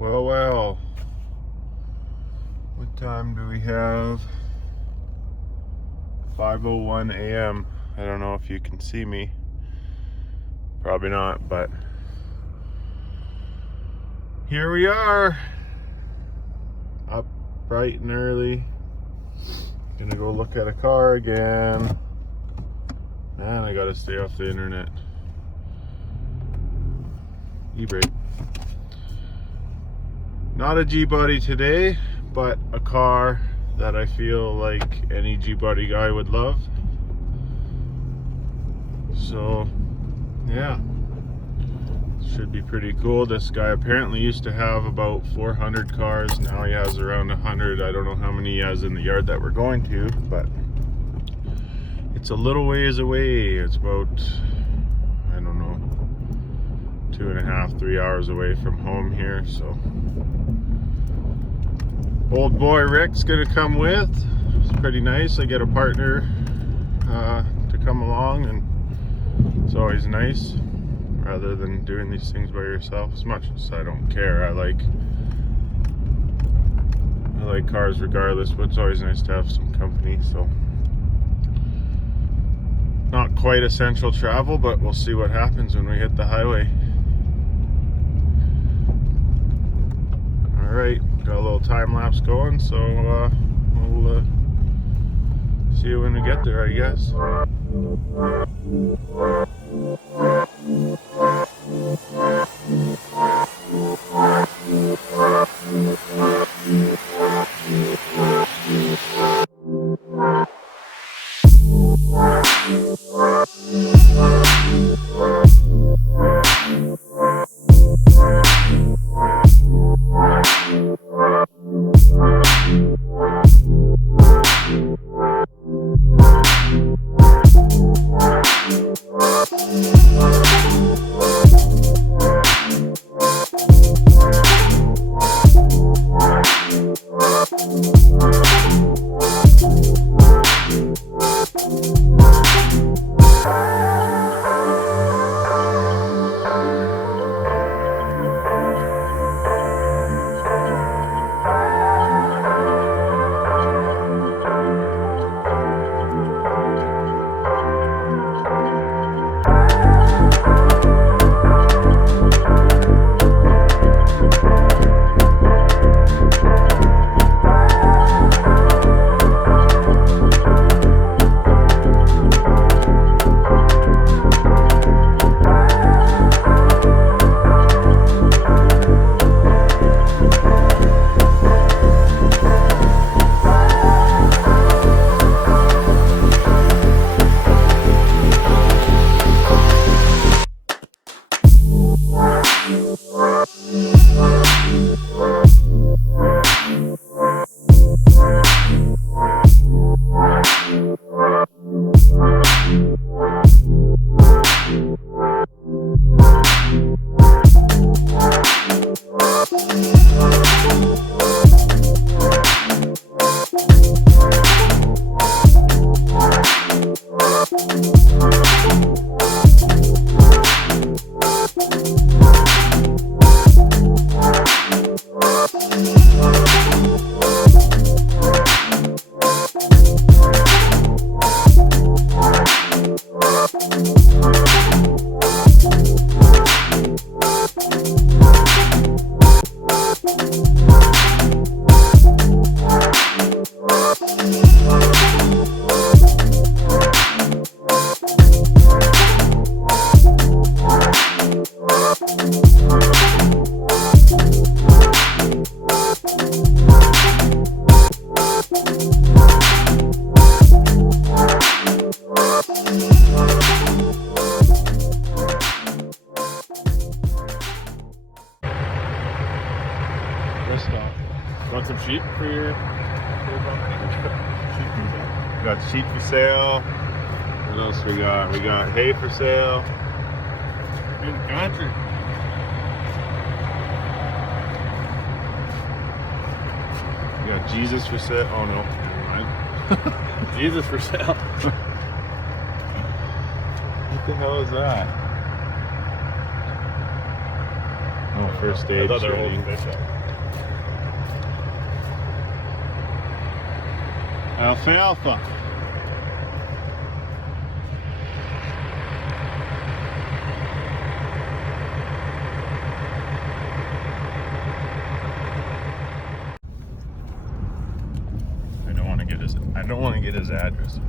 Well, what time do we have? 5:01 a.m. I don't know if you can see me. Probably not, but here we are. Up bright and early. Gonna go look at a car again. Man, I gotta stay off the internet. E-brake. Not a G-Body today, but a car that I feel like any G-Body guy would love. So, yeah. Should be pretty cool. This guy apparently used to have about 400 cars. Now he has around 100. I don't know how many he has in the yard that we're going to, but it's a little ways away. It's about, I don't know, 2.5, 3 hours away from home here. So old boy Rick's gonna come with. It's pretty nice. I get a partner to come along, and it's always nice rather than doing these things by yourself. As much as I don't care, I like cars regardless, but it's always nice to have some company. So not quite essential travel, but we'll see what happens when we hit the highway. Alright, got a little time lapse going, so we'll see you when we get there, I guess. Want some sheep for your We got sheep for sale. What else we got? We got hay for sale. In the country. We got Jesus for sale. Oh no, never mind. Jesus for sale. What the hell is that? Oh, first I aid. thought they were training. holding fish up. Alfalfa. I don't want to get his address. It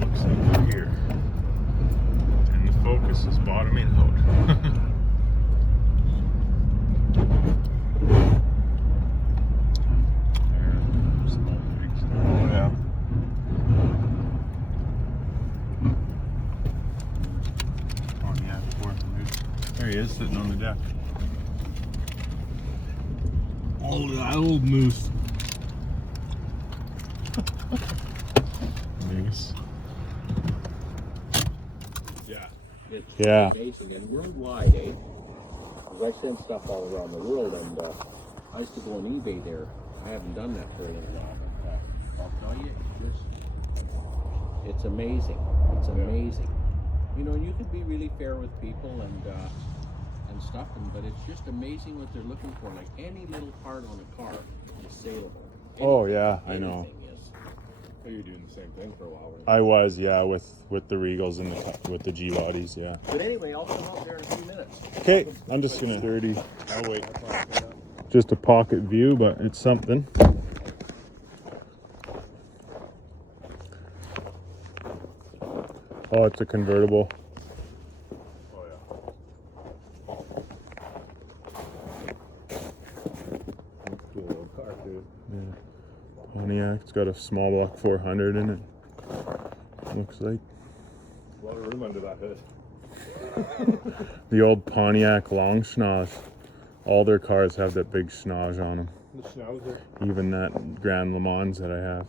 looks like we're here. And the focus is bottoming out. Oh yeah. Pontiac 400. There he is, sitting on the deck. Old moose. Nice. Yeah. It's amazing and worldwide, eh? Because I send stuff all around the world, and I used to go on eBay there. I haven't done that for a little while, but I'll tell you, it's amazing. It's amazing. You know, you can be really fair with people and stuff, but it's just amazing what they're looking for. Like any little part on a car is saleable. Oh yeah, I know. Anything is. So you're doing the same thing for a while, right? I was, yeah, with the Regals and with the G bodies, yeah. But anyway, I'll come out there in a few minutes. Okay, I'm just gonna 30. I'll wait. Just a pocket view, but it's something. Oh, it's a convertible. Oh yeah. Cool little car, dude. Yeah. Pontiac, it's got a small block 400 in it. Looks like A lot of room under that hood. the old Pontiac long schnoz. All their cars have that big schnoz on them. The schnauzer. Even that Grand Le Mans that I have.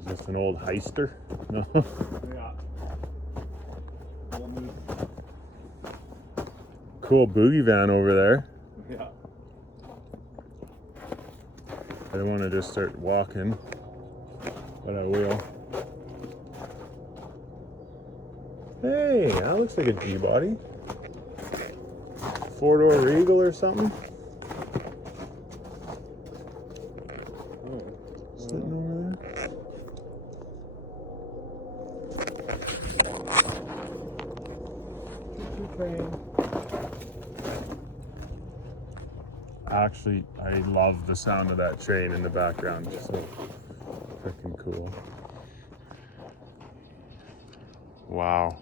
Is this an old Heister? No. Yeah. Cool boogie van over there. Yeah. I don't want to just start walking, but I will. Hey, that looks like a G-body. 4-door Regal or something. Sitting over there. Actually, I love the sound of that train in the background. It's so freaking cool. Wow.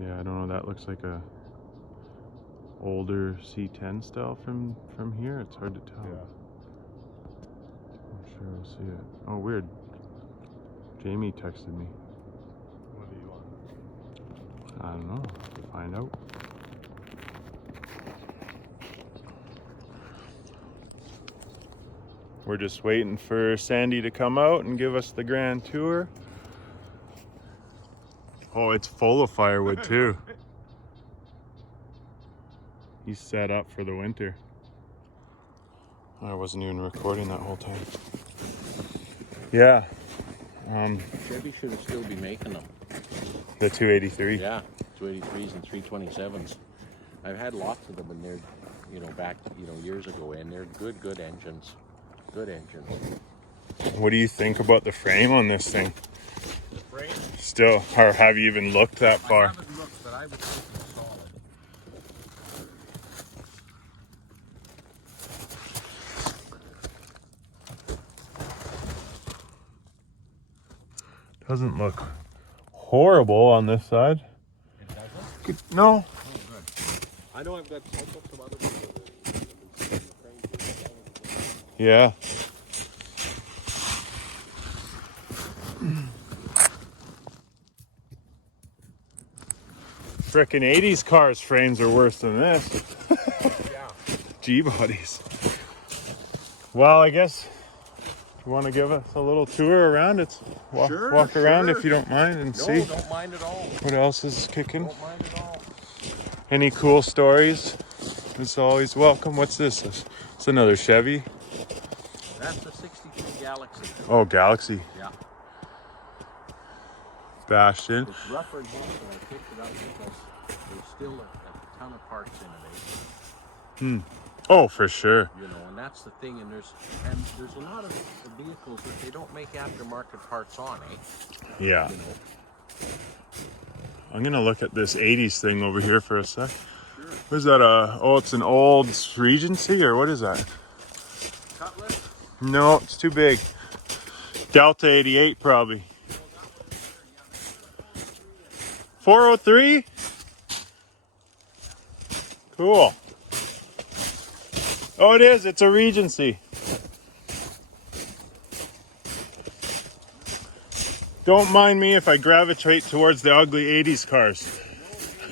Yeah, I don't know. That looks like a older C10 style from here. It's hard to tell. Yeah. I'm sure we'll see it. Oh, weird. Jamie texted me. What do you want? I don't know. Have to find out. We're just waiting for Sandy to come out and give us the grand tour. Oh, it's full of firewood too. He's set up for the winter. I wasn't even recording that whole time. Yeah. Chevy should still be making them. The 283. Yeah, 283s and 327s. I've had lots of them, and they're, you know, back, you know, years ago, and they're good engines. Good engines. What do you think about the frame on this thing? The frame? Still, or have you even looked that far? I haven't looked, but I would think it's solid. Doesn't look horrible on this side. It doesn't? No. Oh, good. I know I've got some other people that have been seeing the frame. Yeah. Frickin' 80s cars frames are worse than this. Yeah. G-bodies. Well, I guess you want to give us a little tour around it. Walk around if you don't mind and see. No, don't mind at all. What else is kicking? Don't mind at all. Any cool stories? It's always welcome. What's this? It's another Chevy. That's a 63 Galaxy. Oh, Galaxy. Yeah. Bashed in. It's rougher than this, but I picked it up because there's still a ton of parts in it, Oh, for sure. you know, and that's the thing. And there's a lot of vehicles that they don't make aftermarket parts on, Yeah. You know. I'm gonna look at this 80s thing over here for a sec. Sure. What is that? It's an old Regency, or what is that? Cutlass. No, it's too big. Delta 88 probably. 403? Cool. Oh, it is. It's a Regency. Don't mind me if I gravitate towards the ugly 80s cars.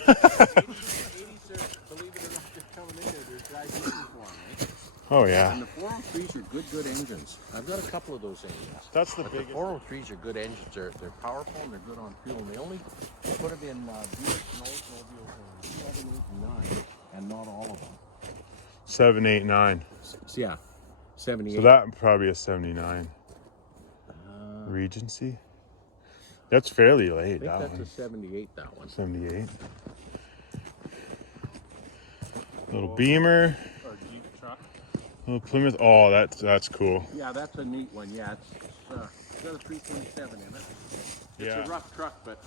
80s are, believe it or not, they're coming in there. There's guys looking for them, Oh, yeah. And the 403s are good engines. I've got a couple of those engines. That's the But biggest. the 403s are good engines. They're powerful and they're good on fuel. And they only put them in Buick and Oldsmobiles in 7, 8, and 9, and not all of them. 7, 8, 9. Yeah, 78. So that probably a 79. Regency? That's fairly I late, think that that's one. a 78, that one. 78. Little Beamer. Or Jeep truck. Little Plymouth. Oh, that's cool. Yeah, that's a neat one. Yeah, it's got a 327 in it. It's Yeah. a rough truck, but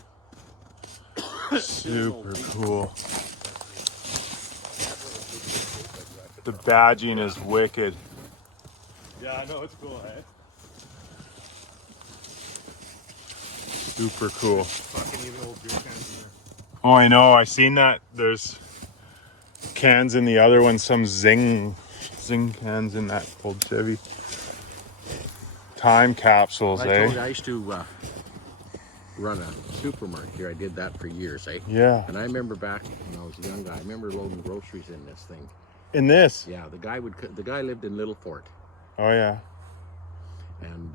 Super cool. The badging is wicked. Yeah, I know, it's cool, eh? Super cool. Fucking even old beer cans in there. Oh, I know. I seen that. There's cans in the other one. Some Zing cans in that old Chevy. Time capsules, I told you eh? I used to run a supermarket here. I did that for years, eh? Yeah. And I remember back when I was a young guy, I remember loading groceries in this thing. In this? Yeah, the guy lived in Little Fort, Oh, yeah. and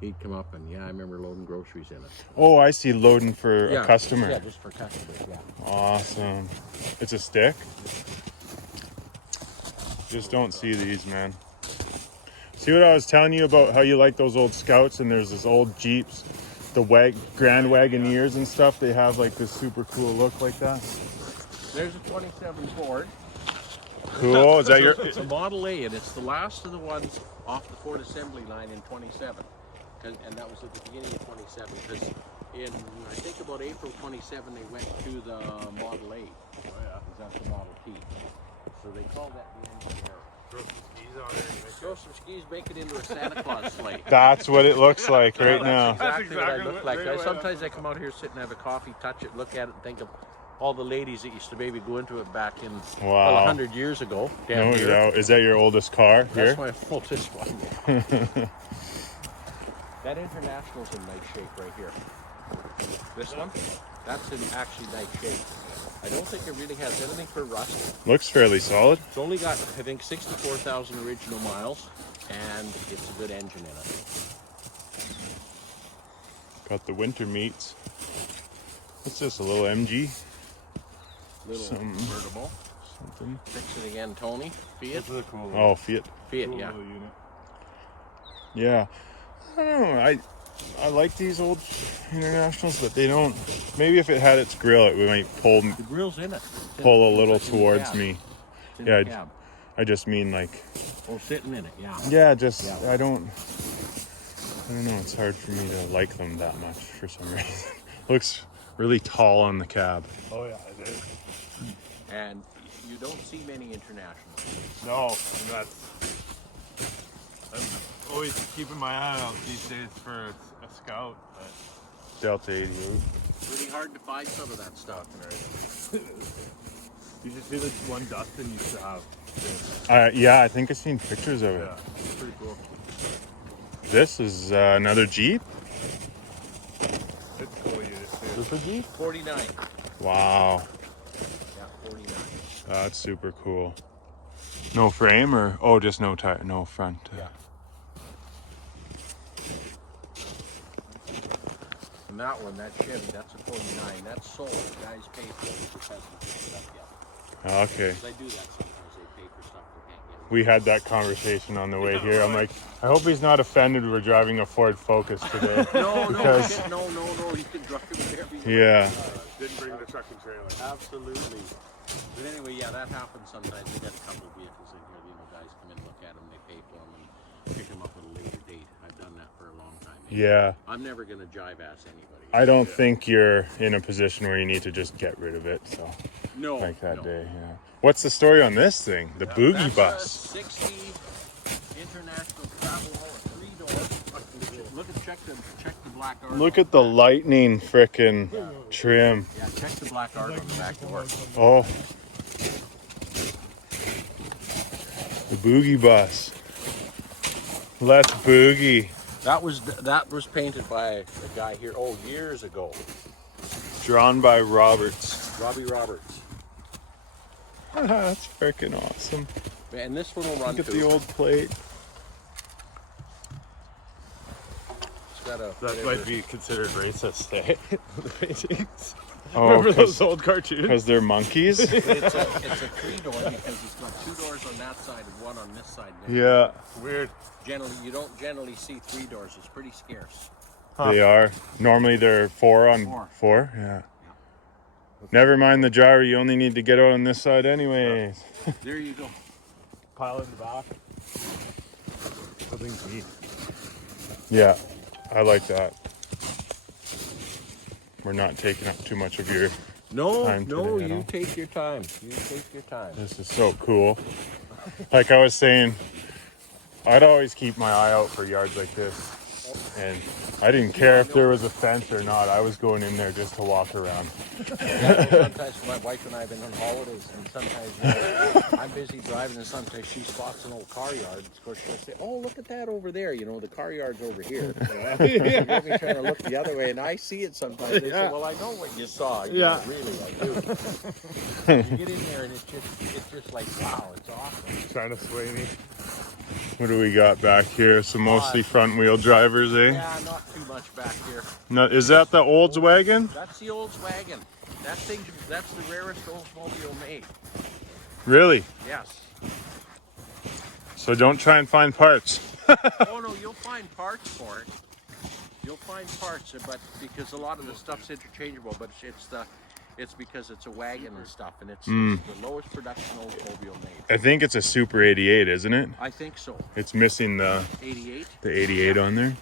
he'd come up and I remember loading groceries in it. Oh, I see. Loading for a customer. Yeah, just for customers. Yeah. Awesome. It's a stick? Just don't see these, man. See what I was telling you about how you like those old Scouts and there's this old Jeeps, the Grand Wagoneers and stuff. They have like this super cool look like that. There's a 27 Ford. Cool. Is that your? It's a Model A, and it's the last of the ones off the Ford assembly line in 27. And that was at the beginning of 27, because in, I think about April 27, they went to the Model A. Oh yeah. Because that's the Model T. So they call that the engine error. Throw some skis on there. Throw some skis, make it into a Santa Claus sleigh. That's what it looks like right now. That's exactly what I exactly look what- like. right Sometimes I come out here, sit and have a coffee, touch it, look at it, and think of all the ladies that used to maybe go into it back in Wow. 100 years ago. Down No here. doubt. Is that your oldest car That's here? my oldest one. That International's in nice shape right here. This one, that's in actually nice shape. I don't think it really has anything for rust. Looks fairly solid. It's only got, I think, 64,000 original miles, and it's a good engine in it. Got the winter meats. What's this? A little MG? Little Some- convertible. Something. Fix it again, Tony. Fiat. This is a cool little, Oh, Fiat. Fiat, cool yeah. little unit. Yeah. I don't know. I like these old Internationals, but they don't. Maybe if it had its grill, it might pull The grill's in it. a little It's in the towards cab. me. It's in Yeah, the cab. I just mean like, Oh, sitting in it, yeah. yeah, just Yeah. I don't know. It's hard for me to like them that much for some reason. Looks really tall on the cab. Oh yeah, it is. And you don't see many Internationals. No, and that's. I'm always keeping my eye out these days for a Scout, but Delta 88. Really hard to find some of that stuff. you should see the one Dustin used to have. Yeah, I think I've seen pictures of it. Yeah, it's pretty cool. This is another Jeep. It's cool unit too. This a Jeep? 49. Wow, Yeah, 49. that's super cool. No frame or just no tire, no front. Yeah. And that one, that Chevy, that's a 49. That's sold. The guys pay for it. It just hasn't picked it up yet. Okay. They do that sometimes. They pay for stuff they can't get. We had that conversation on the way here. I'm like, I hope he's not offended we're driving a Ford Focus today. No, Because- no, you can drive whatever you Yeah. Didn't bring the truck and trailer. Absolutely. But anyway, yeah, that happens sometimes. We got a couple of vehicles in here. You know, guys come in, look at them, they pay for them, and pick them up at a later date. I've done that for a long time. Yeah. I'm never gonna jive ass anybody. I don't think you're in a position where you need to just get rid of it. So, No. like that no. day, yeah. What's the story on this thing? The boogie That's bus. A 60 international travel hall, 3-door. Check the black art. Look at the lightning frickin' trim. Yeah, check the black art on the back door. Oh. The boogie bus. Let's boogie. That was painted by a guy here years ago. Drawn by Roberts. Robbie Roberts. That's freaking awesome. And this one will run Look at too. the old plate. It's got a That might be considered racist, eh? The paintings. Oh, Remember those old cartoons? because they're monkeys? it's a 3-door because it's got 2 doors on that side and 1 on this side. Yeah, Weird. You don't generally see 3 doors. It's pretty scarce. they are. Normally they're 4 on Four. 4. Yeah. Never mind the gyro, you only need to get out on this side anyways. There you go. Pile in the back. Something's neat. Yeah, I like that. We're not taking up too much of your... No, Time no, today, you no? take your time. You take your time. This is so cool. Like I was saying, I'd always keep my eye out for yards like this. And I didn't care if there was a fence or not. I was going in there just to walk around. Sometimes my wife and I have been on holidays, and sometimes I'm busy driving, and sometimes she spots an old car yard. Of course, she'll say, "Oh, look at that over there. You know, the car yard's over here." You get me trying to look the other way, and I see it sometimes. They say, "Well, I know what you saw." You know, really, I do. You get in there, and it's just like, wow, it's awesome. Trying to sway me. What do we got back here? So mostly front wheel drivers, eh? Yeah, not too much back here. No, is that the Olds wagon? That's the Oldswagon. That thing, that's the rarest Oldsmobile made. Really? Yes. So don't try and find parts. Oh no, you'll find parts for it. You'll find parts, but because a lot of the stuff's interchangeable, but it's because it's a wagon and stuff, and it's the lowest production Oldsmobile made. I think it's a Super 88, isn't it? I think so. It's missing the 88. 88 on there.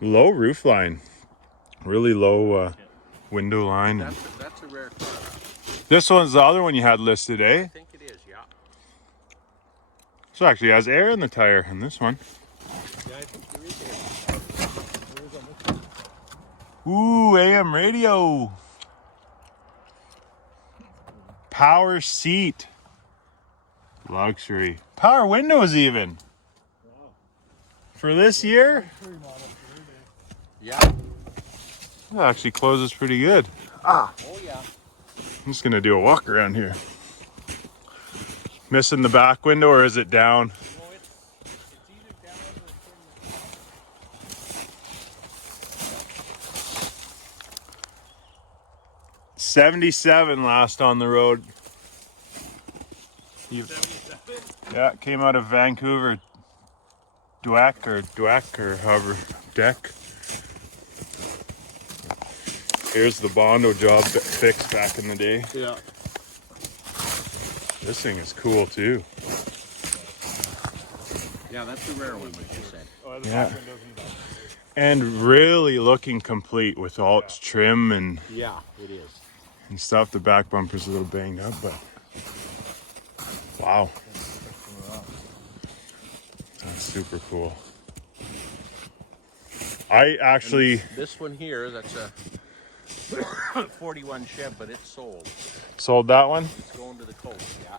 Low roof line. Really low window line. That's a rare car. This one's the other one you had listed, I eh? think it is, yeah. So actually has air in the tire in this one. Yeah, I think there is. Ooh, AM radio. Power seat. Luxury. Power windows even. For this year? Yeah. That actually closes pretty good. Oh yeah. I'm just gonna do a walk around here. Missing the back window, or is it down? No, it's either down or it's 77 last on the road. Yeah, came out of Vancouver. Dweck or however, Deck. Here's the Bondo job fixed back in the day. Yeah. This thing is cool too. Yeah, that's a rare one, like you said. Oh, the Yeah. back window's in the back. And really looking complete with all its trim and Yeah, it is. stuff. The back bumper's a little banged up, but wow. That's super cool. I actually This one here, that's a 41 Chev, but it's sold. sold that one. It's going to the coast. Yeah.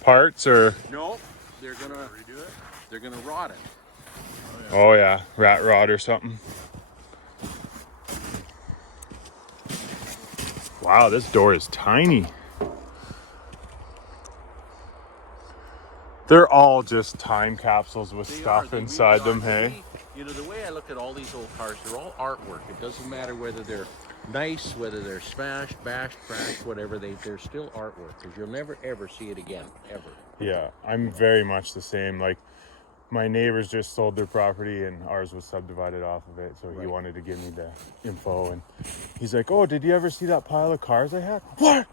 Parts or No, they're gonna redo it. They're gonna rot it. oh yeah, rat rod or something. Wow, this door is tiny. They're all just time capsules with They stuff are, they inside really them, are. hey? You know, the way I look at all these old cars, they're all artwork. It doesn't matter whether they're nice, whether they're smashed, bashed, crashed, whatever, they're still artwork, because you'll never ever see it again, ever. Yeah, I'm very much the same. Like, my neighbors just sold their property and ours was subdivided off of it, so he Right. wanted to give me the info, and he's like, oh, did you ever see that pile of cars I had? What?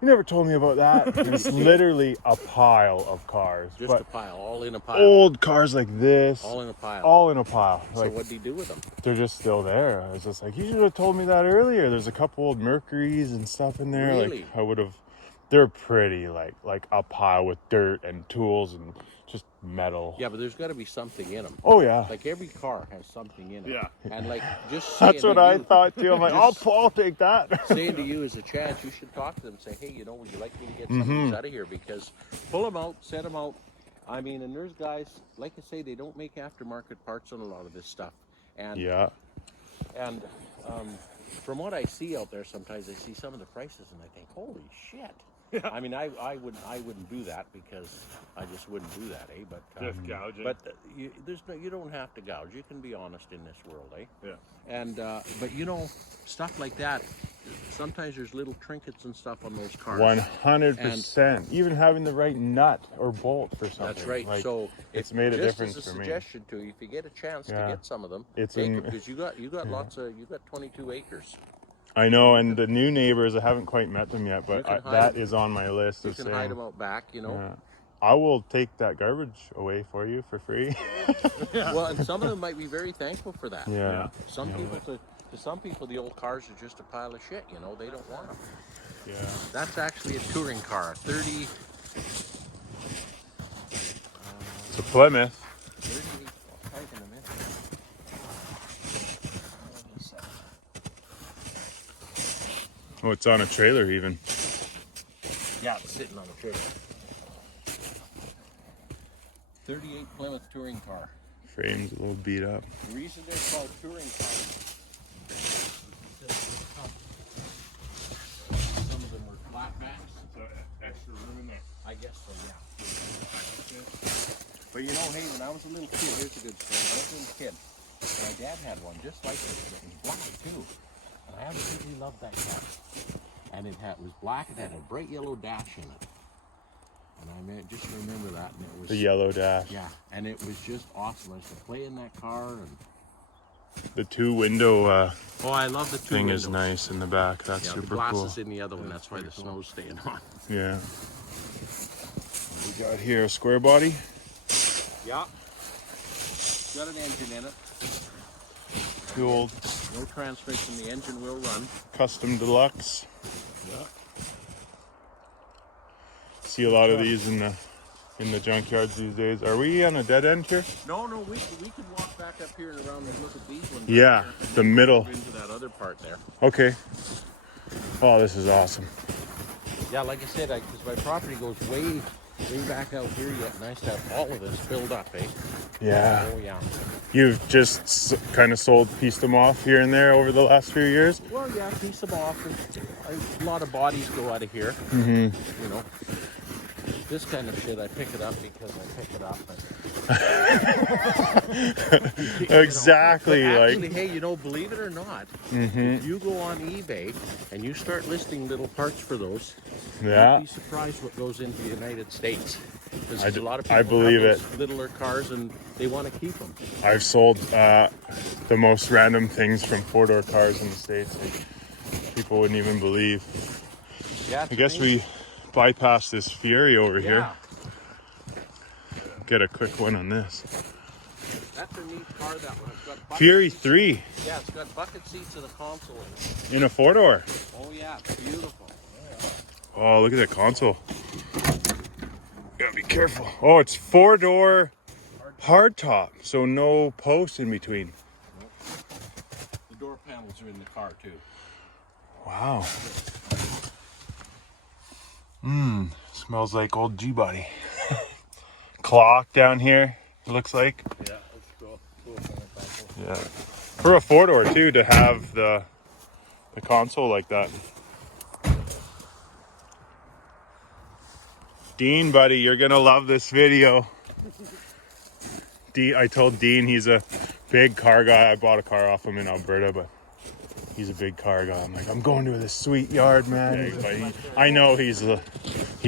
You never told me about that. And it's literally a pile of cars. Just but a pile, all in a pile. old cars like this. All in a pile. All in a pile. So Like, what'd he do with them? they're just still there. I was just like, you should have told me that earlier. There's a couple old Mercuries and stuff in there. Really? Like, I would have. They're pretty, like a pile with dirt and tools and just metal. Yeah, but there's got to be something in them. Oh yeah. Like every car has something in it. Yeah. And like just That's saying what to I you- thought too. I'm like, I'll take that. saying to you as a chance, you should talk to them. Say, hey, would you like me to get some of these out of here? Because pull them out, set them out. I mean, and there's guys, like I say, they don't make aftermarket parts on a lot of this stuff. And Yeah. And from what I see out there, sometimes I see some of the prices, and I think, holy shit. Yeah. I mean, I wouldn't do that, because I just wouldn't do that, eh? But Just gouging. But you don't have to gouge. You can be honest in this world, eh? Yeah. And but stuff like that. Sometimes there's little trinkets and stuff on those cars. 100%. Even having the right nut or bolt for something. That's right. Like, So it's made a just difference as a for me. suggestion to you, if you get a chance Yeah. to get some of them, It's take in- them, because you got lots of 22 acres. I know, and the new neighbors, I haven't quite met them yet, You but can hide that them. is on my list You of can saying. hide them out back, Yeah. I will take that garbage away for you for free. Well, and some of them might be very thankful for that. Yeah. Some people, to some people, the old cars are just a pile of shit. They don't want them. Yeah. That's actually a touring car, 30. It's a Plymouth. 30 I'll type in a minute. Oh, it's on a trailer even. Yeah, it's sitting on a trailer. 38 Plymouth touring car. Frame's a little beat up. The reason they're called touring cars. Some of them were flatbacks. So extra room in there. I guess so, yeah. But hey, when I was a little kid, here's a good story. When I was a little kid, my dad had one just like this, but it was black too. And I absolutely loved that car. And it was black, it had a bright yellow dash in it. And I just remember that, and it was The yellow dash. yeah, and it was just awesome. I used to play in that car, and The two window oh, I love the two thing windows. is nice in the back. That's Yeah, the super glass cool. is in the other one. That's why the snow's staying on. Yeah. We got here a square body. Yeah. Got an engine in it. Cool No transmission. The engine will run. custom deluxe. Yeah. See a lot of these in the junkyards these days. Are we on a dead end here? No, we could walk back up here and around and look at these ones. Yeah, right here, and the then middle. go into that other part there. Okay. Oh, this is awesome. Yeah, like I said, because my property goes way back out here yet. Nice to have all of this filled up, eh? Yeah. Oh, yeah. You've just kind of pieced them off here and there over the last few years? Well, yeah, piece them off. And a lot of bodies go out of here. Mm-hmm. This kind of shit, I pick it up because I pick it up. Exactly. But actually, Like, hey, believe it or not, Mhm. if you go on eBay and you start listing little parts for those, yeah. you'd be surprised what goes into the United States. Because I a lot of people I believe have it. those littler cars and they want to keep them. I've sold the most random things from four-door cars in the States. Like, people wouldn't even believe. Yeah, I guess we bypassed this Fury over here. Yeah, Get a quick one on this. that's a neat car. That one. It's got bucket Fury seats. 3 Yeah, it's got bucket seats in the console. in a four-door. Oh yeah, it's beautiful. Oh, look at that console. Gotta be careful. Oh, it's four-door hardtop, so no posts in between. The door panels are in the car too. Wow. Smells like old G-body. Clock down here, it looks like. Yeah, let's go. Yeah. For a four-door too, to have the console like that. Dean, buddy, you're gonna love this video. I told Dean he's a big car guy. I bought a car off him in Alberta, but He's a big car guy. I'm like, I'm going to this sweet yard, man. But I know he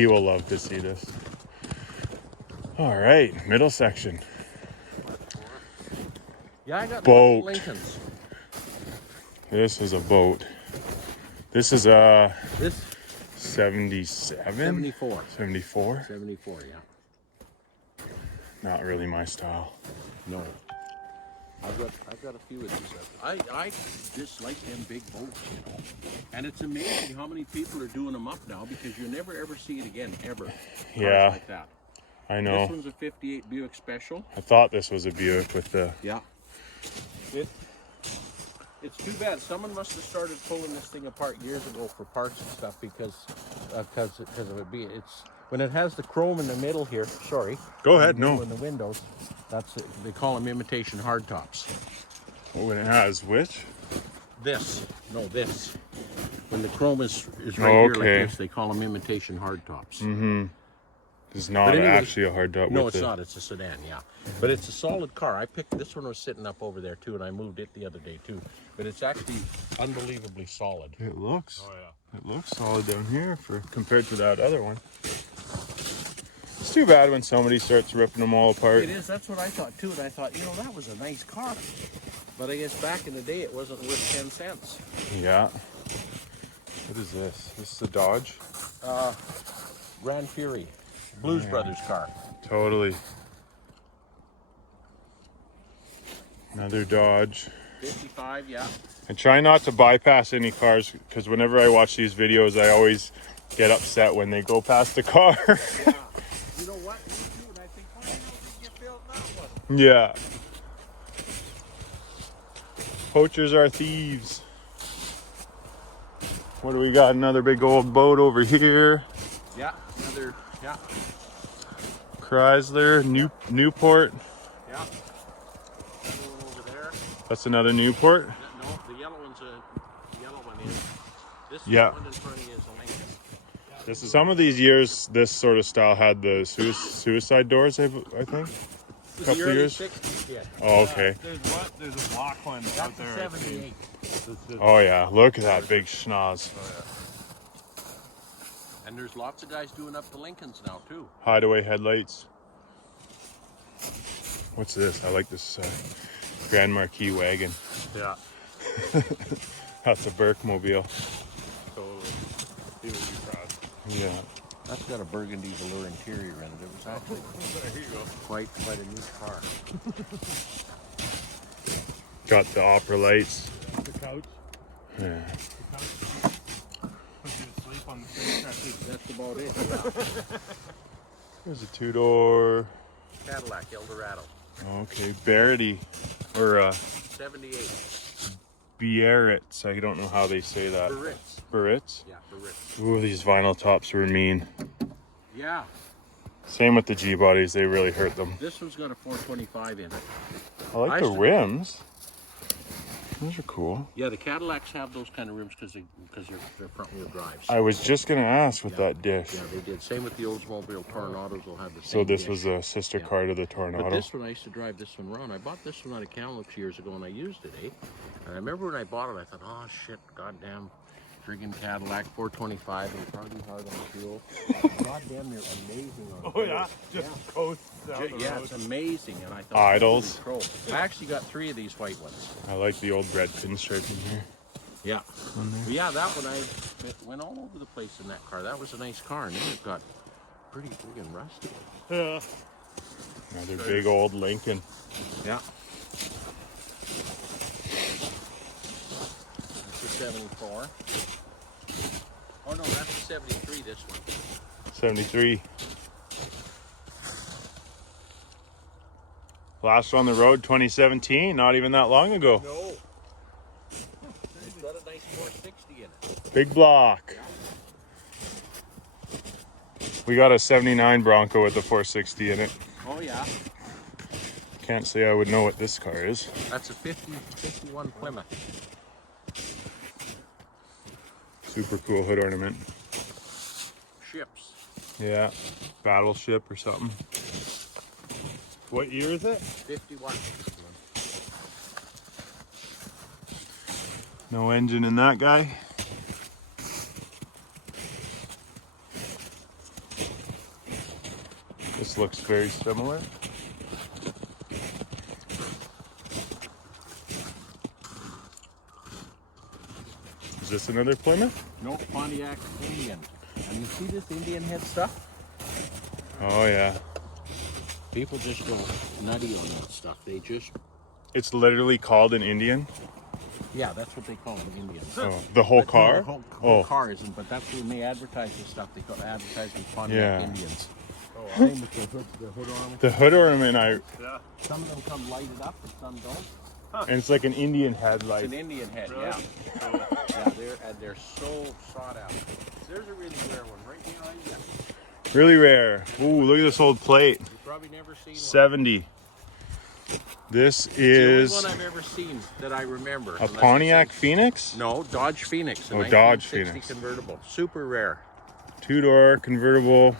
will love to see this. All right, middle section. Yeah, I got Boat. Lincolns. This is a boat. This is a This 77? 74. 74? 74, yeah. Not really my style. No. I've got a few of these. I just like them big boats, you know. And it's amazing how many people are doing them up now because you never ever see it again, ever. Yeah. Cars like that. I know. This one's a 58 Buick Special. I thought this was a Buick with the... Yeah. It's too bad. Someone must have started pulling this thing apart years ago for parts and stuff because of it being when it has the chrome in the middle here. Sorry. Go ahead. In the windows, that's it. They call them imitation hardtops. When it has which? This. When the chrome is right here Okay. like this, they call them imitation hardtops. Mm-hmm. It's not actually a hard top. No, it's not. It's a sedan, yeah. But it's a solid car. I picked this one was sitting up over there too, and I moved it the other day too. But it's actually unbelievably solid. It looks. Oh yeah. It looks solid down here compared to that other one. It's too bad when somebody starts ripping them all apart. It is. That's what I thought too. And I thought, you know, that was a nice car. But I guess back in the day, it wasn't worth 10 cents. Yeah. What is this? This is a Dodge? Grand Fury. Blues Brothers car. Totally. Another Dodge. 55, yeah. I try not to bypass any cars because whenever I watch these videos, I always get upset when they go past the car. Yeah. You know what? Me too. And I think, why the hell did you build that one? Yeah. Poachers are thieves. What do we got? Another big old boat over here. Yeah. Another, yeah. Chrysler, Newport. Yeah. Another one over there. That's another Newport. No, the yellow one's the yellow one is. This Yeah. one in front of you is a Lincoln. This is some of these years. This sort of style had the suicide doors. I think. This Couple is the early years? 60s, yeah. Oh, okay. There's a black one out That's there. a 78. Oh yeah. Look at that big schnoz. And there's lots of guys doing up the Lincolns now too. Hideaway headlights. What's this? I like this Grand Marquis wagon. Yeah. That's a Burke-mobile. Totally. He would be proud. Yeah. That's got a burgundy velour interior in it. It was actually There you go. quite a neat car. Got the opera lights. The couch. Yeah. The couch. Put you to sleep on the same. That's about it. Yeah. There's a two-door. Cadillac Eldorado. Okay, Barity or 78. Biarritz. I don't know how they say that. Biarritz. Biarritz. Yeah, Biarritz. Ooh, these vinyl tops were mean. Yeah. Same with the G bodies. They really hurt them. This one's got a 425 in it. I like I the used to- rims. Those are cool. Yeah, the Cadillacs have those kind of rims because they're front wheel drives. I was just gonna ask with that dish. Yeah, they did. Same with the Oldsmobile Tornadoes. Will have the same. So this dish. was a sister Yeah. car to the Tornado. But this one, I used to drive this one around. I bought this one out of Kamloops years ago, and I used it, And I remember when I bought it, I thought, oh shit, goddamn, friggin' Cadillac 425, and probably hard on the fuel. Goddamn, they're amazing on Oh yeah. Just coast down the Yeah, road. it's amazing, and I thought Idles. holy crow. I actually got 3 of these white ones. I like the old red pinstripe in here. Yeah. But yeah, that one I went all over the place in that car. That was a nice car, and then it got pretty friggin' rusty. Yeah. Another big old Lincoln. Yeah. That's a 74. Oh no, that's a 73, this one. 73. Last on the road, 2017. Not even that long ago. No. It's got a nice 460 in it. Big block. We got a 79 Bronco with a 460 in it. Oh yeah. Can't say I would know what this car is. That's a 51 Plymouth. Super cool hood ornament. Ships. Yeah, battleship or something. What year is it? 51. No engine in that guy. This looks very similar. Is this another Plymouth? No, Pontiac Indian. And you see this Indian head stuff? Oh yeah. People just go nutty on that stuff. They just, It's literally called an Indian. yeah, that's what they call them, Indians. Oh, the whole But no, car? the whole Oh. car isn't, but that's when they advertise this stuff. They advertise them Pontiac Yeah. Indians. Same with the hood ornament. The hood ornament, Yeah. Some of them come lighted up and some don't. and it's like an Indian It's headlight. an Indian head, Really? yeah. Yeah, they're so sought out. There's a really rare one right behind you. Really rare. Ooh, look at this old plate. You've probably never seen one. 70. This It's the only is one I've ever seen that I remember. a unless Pontiac it's Phoenix? No, Dodge Phoenix. A Oh, Dodge 1960 Phoenix. convertible. Super rare. Two-door convertible.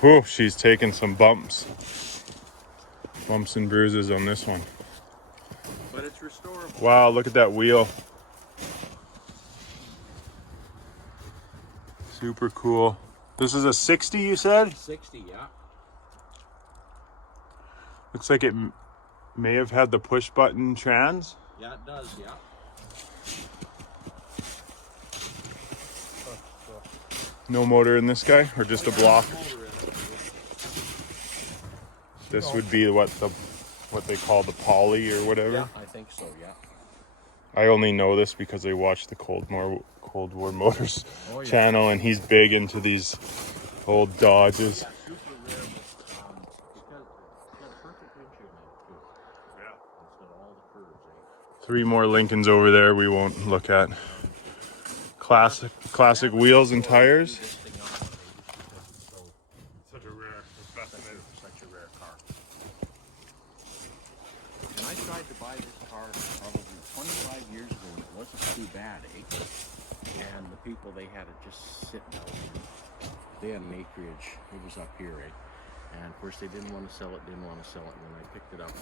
Whew, she's taking some bumps. Bumps and bruises on this one. But it's restorable. Wow, look at that wheel. Super cool. This is a 60, you said? 60, yeah. Looks like it may have had the push button trans. Yeah, it does, yeah. No motor in this guy, or just a block? Motor in it. This would be what they call the poly or whatever. Yeah, I think so, yeah. I only know this because I watch the Cold War Motors Oh, yeah. channel, and he's big into these old Dodges. Yeah, super rare, but because it's got a perfect windshield in it, too. Yeah. It's got all the curves, eh? 3 more Lincolns over there we won't look at. Classic wheels and tires. This thing on, maybe, because it's so Such a rare, fascinating. such a rare car. And I tried to buy this car probably 25 years ago, and it wasn't too bad, eh? And the people, they had it just sitting out there. They had an acreage, it was up here, eh? And of course they didn't want to sell it, and then I picked it up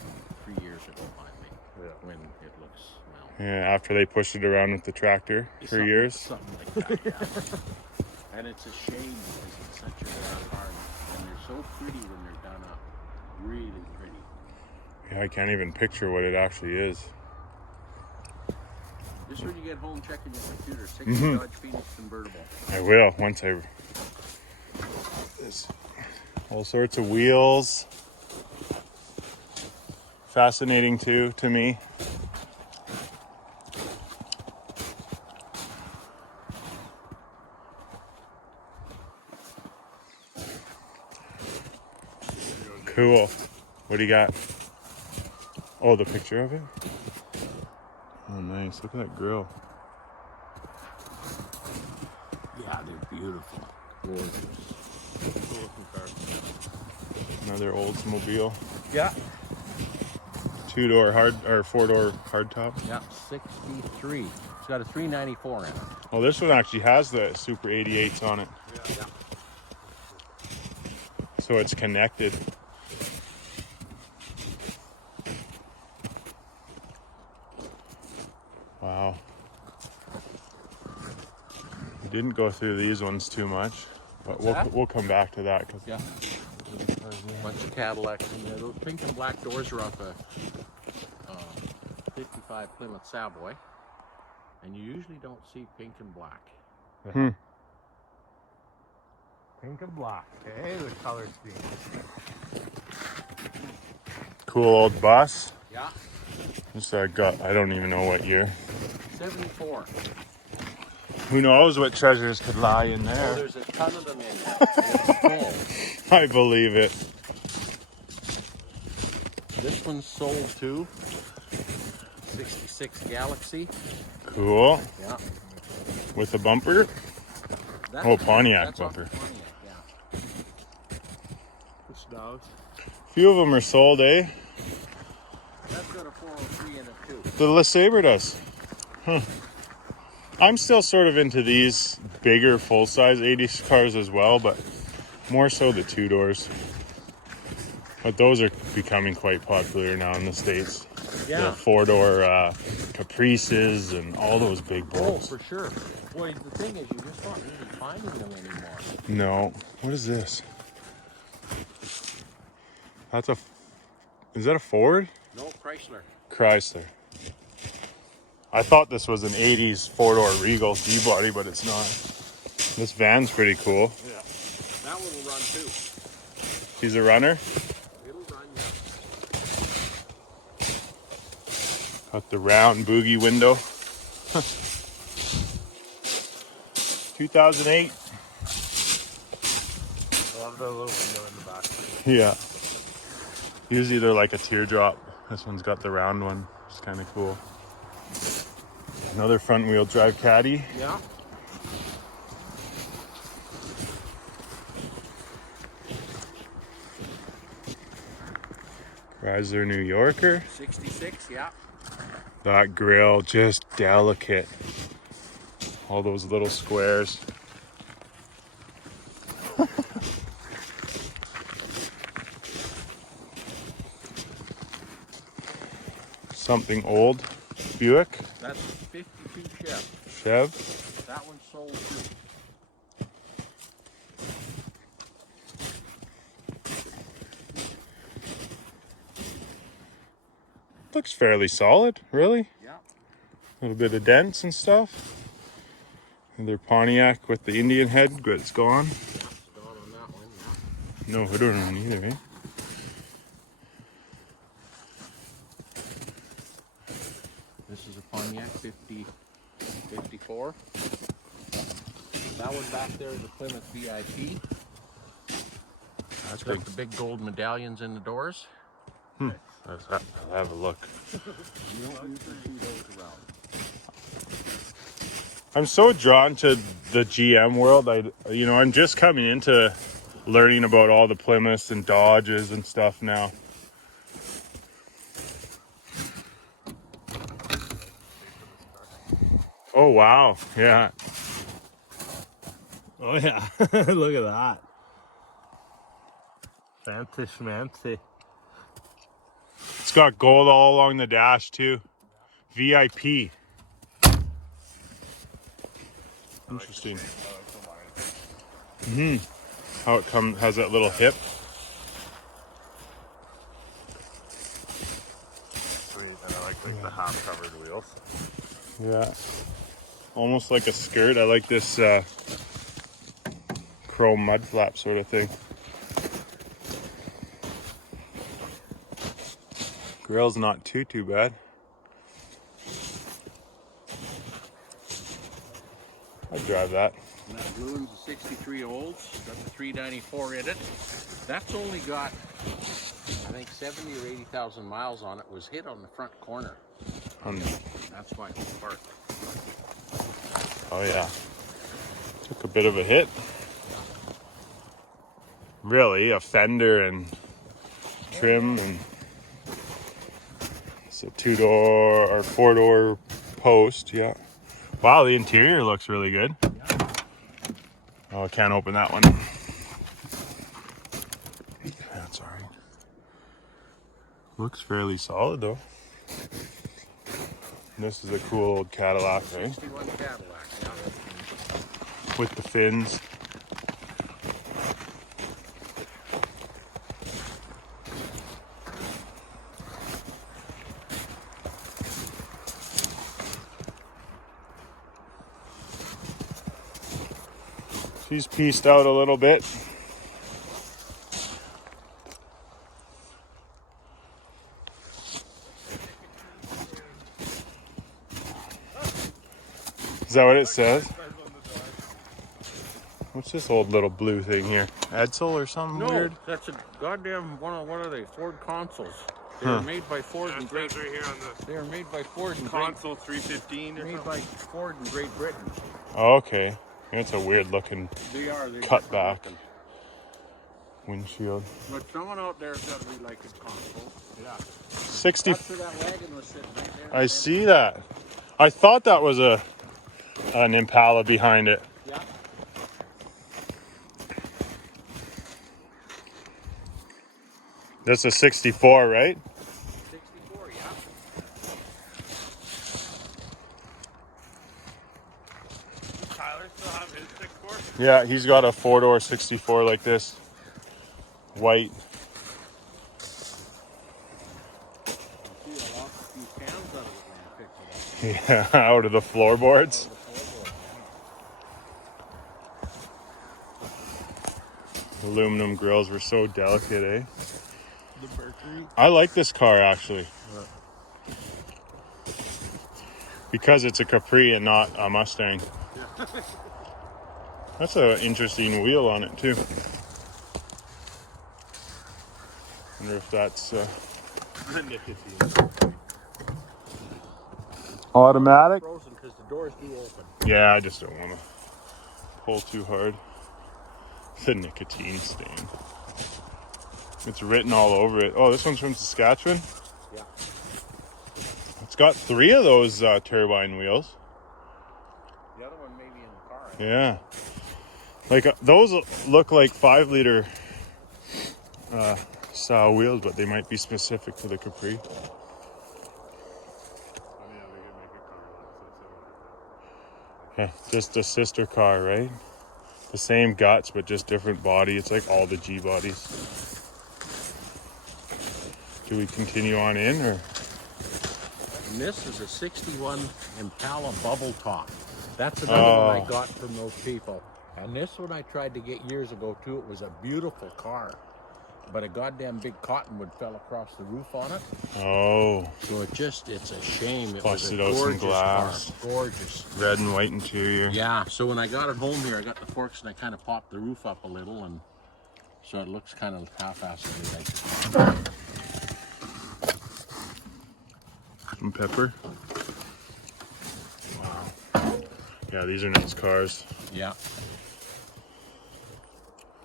3 years ago finally, Yeah. when it looks, well, Yeah, after they pushed it around with the tractor for something- years. Something like that, yeah. And it's a shame because it's such a rare car, and they're so pretty when they're done up. Really pretty. Yeah, I can't even picture what it actually is. Just when you get home, check in your computer. 60 Dodge Phoenix convertible. I will once I. This, all sorts of wheels. Fascinating too to me. Cool. What do you got? Oh, the picture of it? Oh, nice. Look at that grill. Yeah, they're beautiful. Gorgeous. Another Oldsmobile. Yeah. 2-door hard or 4-door hardtop. Yeah, 63. It's got a 394 in it. Oh, this one actually has the Super 88s on it, Yeah. so it's connected. Wow. We didn't go through these ones too much, but that? we'll come back to that because Yeah. Bunch of Cadillacs in there. Those pink and black doors are off a 55 Plymouth Savoy. And you usually don't see pink and black. Pink and black. Hey, the color scheme. cool old bus. Yeah. Just I don't even know what year. 74. Who knows what treasures could lie in Oh, there? there's a ton of them in there. It's full. I believe it. This one's sold too. 66 Galaxy. Cool. Yeah. With a bumper. That's, Oh, Pontiac that's off the bumper. Pontiac, yeah. It's dogs. Few of them are sold, eh? That's got a 403 in it too. The LeSabre does. Huh. I'm still sort of into these bigger full-size 80s cars as well, but more so the 2-doors. But those are becoming quite popular now in the States. The four-door Caprices and all those big Oh, boats. for sure. Boy, the thing is, you just not really finding them anymore. No. What is this? Is that a Ford? No, Chrysler. Chrysler. I thought this was an 80s four-door Regal D-body, but it's not. This van's pretty cool. Yeah. That one will run too. He's a runner. It'll run, yeah. Got the round boogie window. 2008. Love the little window in the back. Yeah. Usually they're like a teardrop. This one's got the round one. It's kind of cool. Another front wheel drive caddy. Yeah. Chrysler New Yorker. 66, yeah. That grill, just delicate. All those little squares. Something old. Buick. That's a 52 Chev. Chev. That one's sold too. Looks fairly solid, really. Yeah. A little bit of dents and stuff. Another Pontiac with the Indian head, but it's gone. It's gone on that one, yeah. No hood on it either, eh? This is a Pontiac 54. That one back there is a Plymouth VIP. That's Got the big gold medallions in the doors. Let's have a look. You don't usually see those around. I'm so drawn to the GM world. I'm just coming into learning about all the Plymouths and Dodges and stuff now. Oh wow, yeah. Oh yeah, look at that. Fancy schmancy. It's got gold all along the dash too. VIP. Interesting. How it has that little hip. Sweet, and I like the half covered wheels. Yeah. Almost like a skirt. I like this chrome mud flap sort of thing. Grill's not too bad. I'd drive that. And that blue one's a 63 old. Got the 394 in it. That's only got, I think, 70 or 80,000 miles on it. Was hit on the front corner. That's why it's parked. Oh yeah. Took a bit of a hit. Really, a fender and trim, and it's a 2-door or 4-door post, yeah. Wow, the interior looks really good. Oh, I can't open that one. That's all right. Looks fairly solid though. And this is a cool old Cadillac, right? 61 Cadillac, yeah. With the fins. She's pieced out a little bit. Is that what it says? What's this old little blue thing here? Edsel or something weird? That's a goddamn what are they? Ford consoles. They were made by Ford in Great. Right here on the They were made by Ford in console 315 or Made something. by Ford in Great Britain. Oh, okay. It's a weird looking They are. cut back windshield. But someone out there's got to be like a console. Yeah. 60. That's where that wagon was sitting right there. I see that. I thought that was an Impala behind it. Yeah. That's a 64, right? 64, yeah. Yeah, he's got a 4-door 64 like this. White. You see, I lost a few cans out of it when I picked it up. Yeah, out of the floorboards. Out of the floorboard, yeah. Aluminum grills were so delicate, eh? The Mercury. I like this car actually. Because it's a Capri and not a Mustang. Yeah. That's an interesting wheel on it too. Wonder if that's The nicotine. automatic. Frozen because the doors do open. Yeah, I just don't want to pull too hard. The nicotine stain. It's written all over it. Oh, this one's from Saskatchewan? Yeah. It's got 3 of those turbine wheels. The other one may be in the car. Yeah. Like those look like 5-liter style wheels, but they might be specific to the Capri. Yeah, just a sister car, right? The same guts, but just different body. It's like all the G bodies. Do we continue on in, or? And this is a 61 Impala bubble top. That's another one I got from those people. And this one I tried to get years ago too. It was a beautiful car, but a goddamn big cottonwood fell across the roof on it. Oh. So it's a shame. It Busted was out a some gorgeous glass. car. Gorgeous. Red and white interior. Yeah, so when I got it home here, I got the forks and I kind of popped the roof up a little, and so it looks kind of half-assed. Some pepper. Wow. Yeah, these are nice cars. Yeah.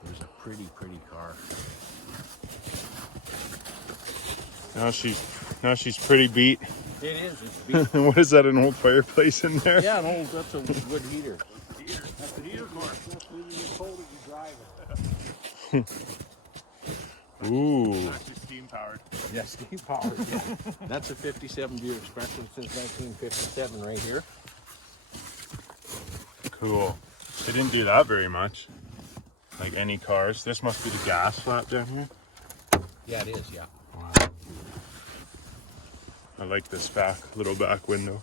It was a pretty car. Now she's pretty beat. It is. It's beat. What is that? An old fireplace in there? Yeah, no, that's a wood heater. That's the heater car. That's when you get cold and you drive it. Ooh. Actually steam powered. Yeah, steam powered. Yeah. That's a 57 Buick Expression since 1957 right here. Cool. They didn't do that very much. Like any cars. This must be the gas flap down here. Yeah, it is. Yeah. Wow. I like this little back window.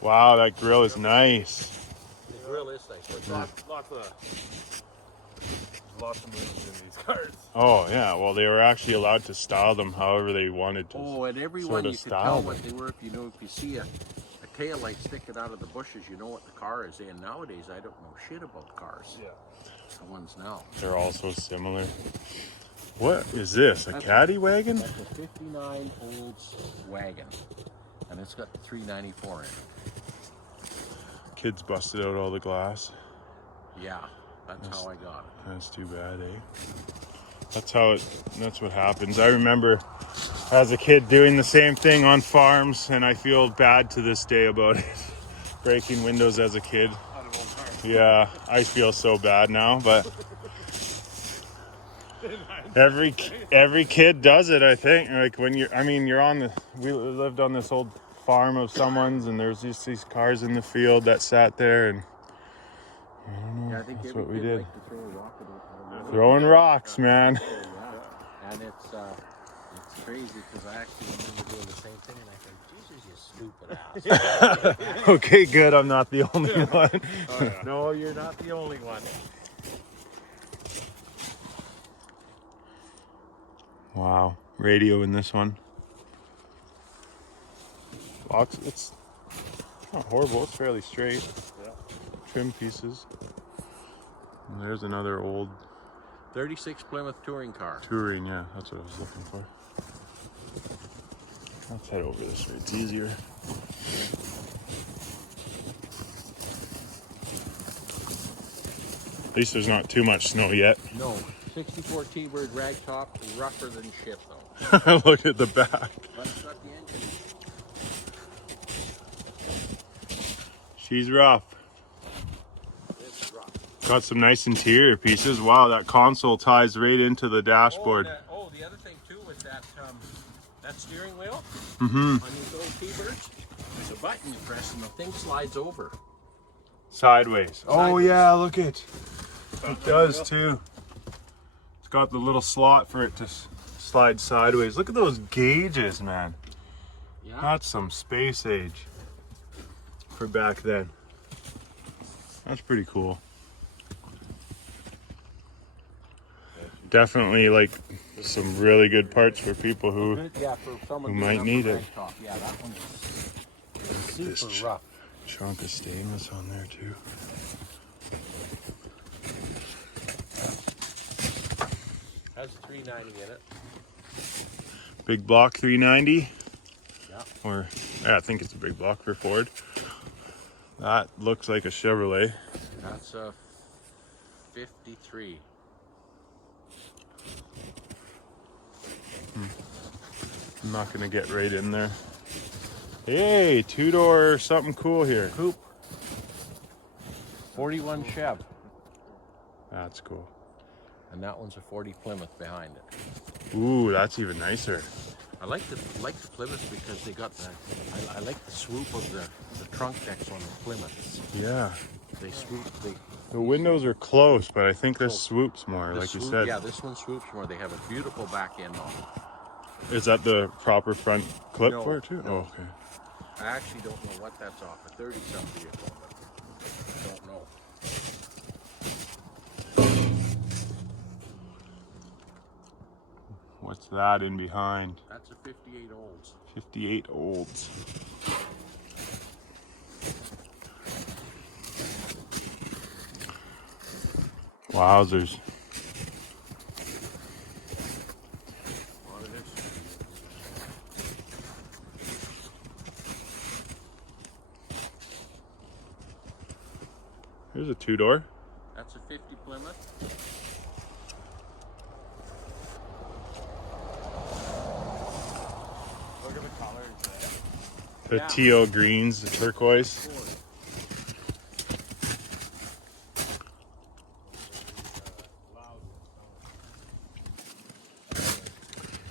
Wow, that grill is nice. The grill is nice. Lots of movement in these cars. Oh yeah, well they were actually allowed to style them however they wanted to. Oh, and every sort one of you could style tell them. what they were. If you see a tail light sticking out of the bushes, you know what the car is in. Nowadays, I don't know shit about cars. Yeah. The ones now. They're all so similar. What is this? A caddy wagon? That's a 59 Olds wagon, and it's got the 394 in it. Kids busted out all the glass. Yeah, that's how I got it. That's too bad, eh? That's what happens. I remember as a kid doing the same thing on farms, and I feel bad to this day about it. Breaking windows as a kid. Out of old cars. Yeah, I feel so bad now, but every kid does it, I think. Like when we lived on this old farm of someone's, and there's just these cars in the field that sat there, and I don't know, Yeah, I think that's every what we kid did. liked to throw a rock at it. Throwing rocks, man. Yeah, and it's crazy because I actually remember doing the same thing, and I think, Jesus, you stupid ass. Okay, good. I'm not the only one. Oh, yeah. No, you're not the only one. Wow, radio in this one. It's not horrible. It's fairly straight. Yeah. Trim pieces. And there's another old 36 Plymouth touring car. touring. Yeah, that's what I was looking for. Let's head over this way. It's easier. At least there's not too much snow yet. No, 64 T-Bird ragtop, rougher than shit though. Look at the back. But it's got the engine. She's rough. It's rough. Got some nice interior pieces. Wow, that console ties right into the dashboard. The other thing too that steering wheel Mm-hmm. on these little T-birds, there's a button you press and the thing slides over. Sideways. Oh Sideways. yeah, look it. It does too. It's got the little slot for it to slide sideways. Look at those gauges, man. Yeah. That's some space age for back then. That's pretty cool. Definitely like some really good parts for people who Yeah, for someone who doing might upper need it. rank top. Yeah, that one is This super rough. chunk of stainless on there too. Has 390 in it. Big block 390. Yeah. Or yeah, I think it's a big block for Ford. That looks like a Chevrolet. That's a 53. I'm not gonna get right in there. Hey, two-door something cool here. Coupe. 41 Chev. That's cool. And that one's a 40 Plymouth behind it. Ooh, that's even nicer. I like the Plymouth because they got the. I like the swoop of the trunk decks on the Plymouths. Yeah. They swoop. The windows are close, but I think this Close. swoops more, like you said. Yeah, this one swoops more. They have a beautiful back end on it. Is that the proper front clip No, for it too? no. Oh, okay. I actually don't know what that's off. A 30-some vehicle, but I don't know. What's that in behind? That's a 58 Olds. 58 Olds. Wowzers. What it is. Here's a two-door. That's a 50 Plymouth. Look at the colors there. The Yeah. teal greens, the turquoise.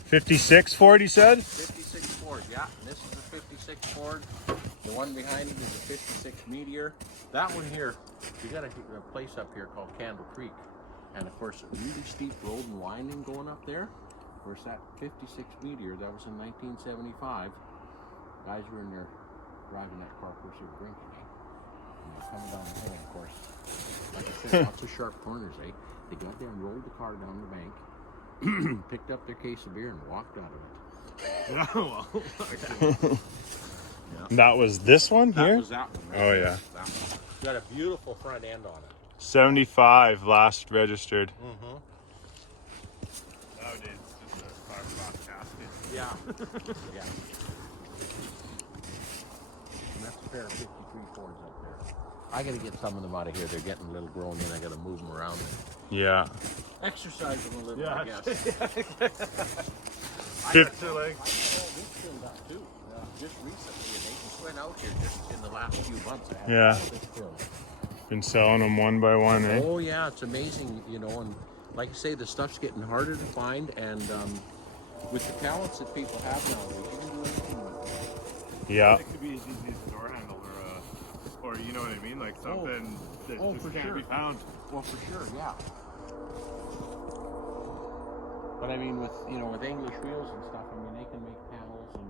56 Ford, you said? 56 Ford, yeah. And this is a 56 Ford. The one behind it is a 56 Meteor. That one here, you got a place up here called Candle Creek. And of course, a really steep road and winding going up there. Of course, that 56 Meteor, that was in 1975. Guys were in there driving that car, of course, they were drinking, eh? And they're coming down the hill, of course. Like I said, lots of sharp corners, eh? They got there and rolled the car down the bank, picked up their case of beer and walked out of it. Yeah, well, That was this one That here? was that one. Oh, yeah. That one. Got a beautiful front end on it. 75 last registered. Mm-hmm. nowadays it's just a fiberglass casket. Yeah. Yeah. And that's a pair of 53 Fords up there. I gotta get some of them out of here. They're getting a little grown in. I gotta move them around and Yeah. exercise them a little, Yeah. I guess. I got to like. I got all this trimmed up too. Just recently, and they just went out here just in the last few months. I had Yeah. all this trimmed. Been selling them one by one, eh? Oh yeah, it's amazing, you know, and like I say, the stuff's getting harder to find, and with the talents that people have nowadays, you can do anything with it. Yeah. It could be as easy as a door handle or you know what I mean, like something that Oh, just for can't sure. be found. Well, for sure, yeah. But I mean, with with English wheels and stuff, I mean, they can make panels and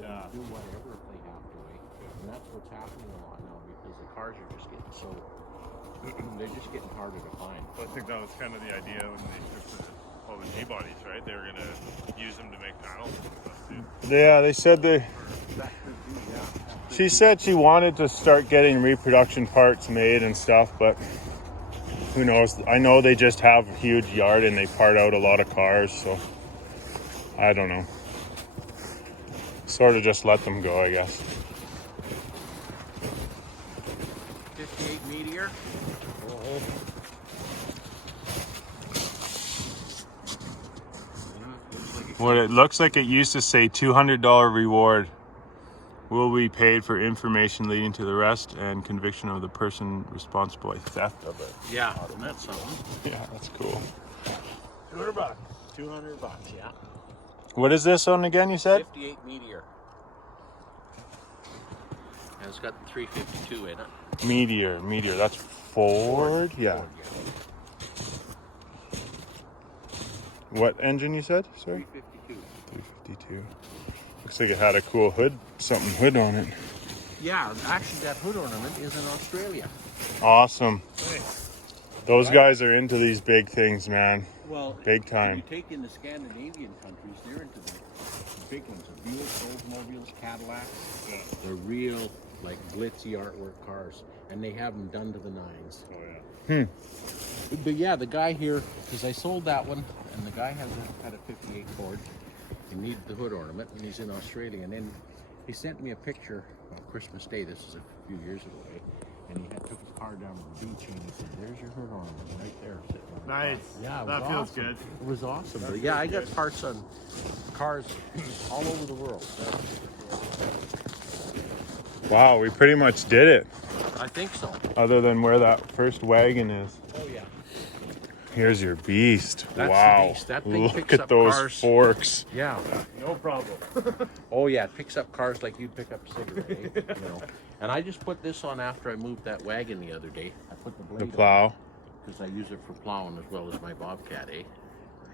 Yeah. do whatever if they have to, eh? And that's what's happening a lot now because the cars are just getting so they're just getting harder to find. So I think that was kind of the idea when they took all the G bodies, right? They were gonna use them to make panels and stuff too. Yeah, they said That could be, yeah. she said she wanted to start getting reproduction parts made and stuff, but who knows? I know they just have a huge yard and they part out a lot of cars, so I don't know. Sort of just let them go, I guess. 58 Meteor. What it looks like, it used to say $200 reward will be paid for information leading to the arrest and conviction of the person responsible by theft of it. Yeah, that's something. Yeah, that's cool. $200. $200, yeah. What is this one again, you said? 58 Meteor. And it's got the 352 in it. Meteor. That's Ford? Yeah. Ford, yeah. What engine you said? Sorry? 352. 352. Looks like it had a cool hood on it. Yeah, actually that hood ornament is in Australia. Awesome. Nice. Those guys are into these big things, man. Well, Big time. If you take in the Scandinavian countries, they're into the big ones. The Buicks, Oldsmobiles, Cadillacs. Yeah. They're real, like, glitzy artwork cars. And they have them done to the nines. Oh yeah. But yeah, the guy here, because I sold that one, and the guy had a 58 Ford. He needed the hood ornament, and he's in Australia. And then he sent me a picture on Christmas Day. This was a few years ago, eh? And he took his car down to the beach, and he said, "There's your hood ornament right there." Sitting on the Nice. car." Yeah, it was That feels awesome. good. It was awesome. That But yeah, I feels got good. parts on cars all over the world. Wow, we pretty much did it. I think so. Other than where that first wagon is. Oh yeah. Here's your beast. That's the wow. beast. That thing Look picks at up those cars. forks. Yeah. No problem. Oh yeah, it picks up cars like you'd pick up a cigarette, eh? You know. And I just put this on after I moved that wagon the other day. I put the blade The plow. because I use it for plowing as well as my Bobcat, eh?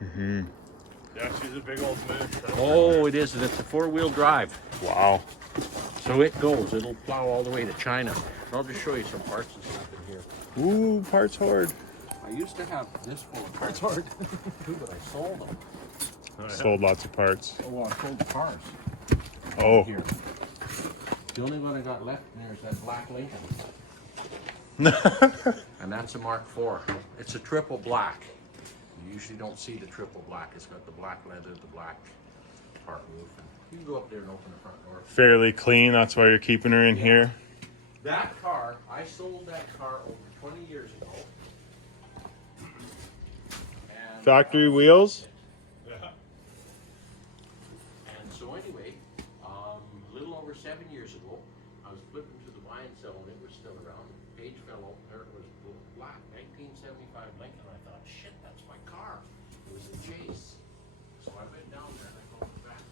Mm-hmm. Yeah, she's a big old move. Oh, it is, and it's a four-wheel drive. Wow. So it goes. It'll plow all the way to China. And I'll just show you some parts and stuff in here. Ooh, parts horde. I used to have this full of parts hard too, but I sold them. Oh, yeah. Sold lots of parts. Oh, well, I sold the cars. Oh. Here. The only one I got left in there is that black Lincoln. And that's a Mark IV. It's a triple black. You usually don't see the triple black. It's got the black leather, the black part roof. And you can go up there and open the front door. Fairly clean. That's why you're keeping her in here. That car, I sold that car over 20 years ago. And, Factory wheels. Yeah. And so anyway, a little over 7 years ago, I was flipping to the wine cell and it was still around. Page fell out there. It was black, 1975 Lincoln. I thought, shit, that's my car. It was a Chase. So I went down there and I called it back.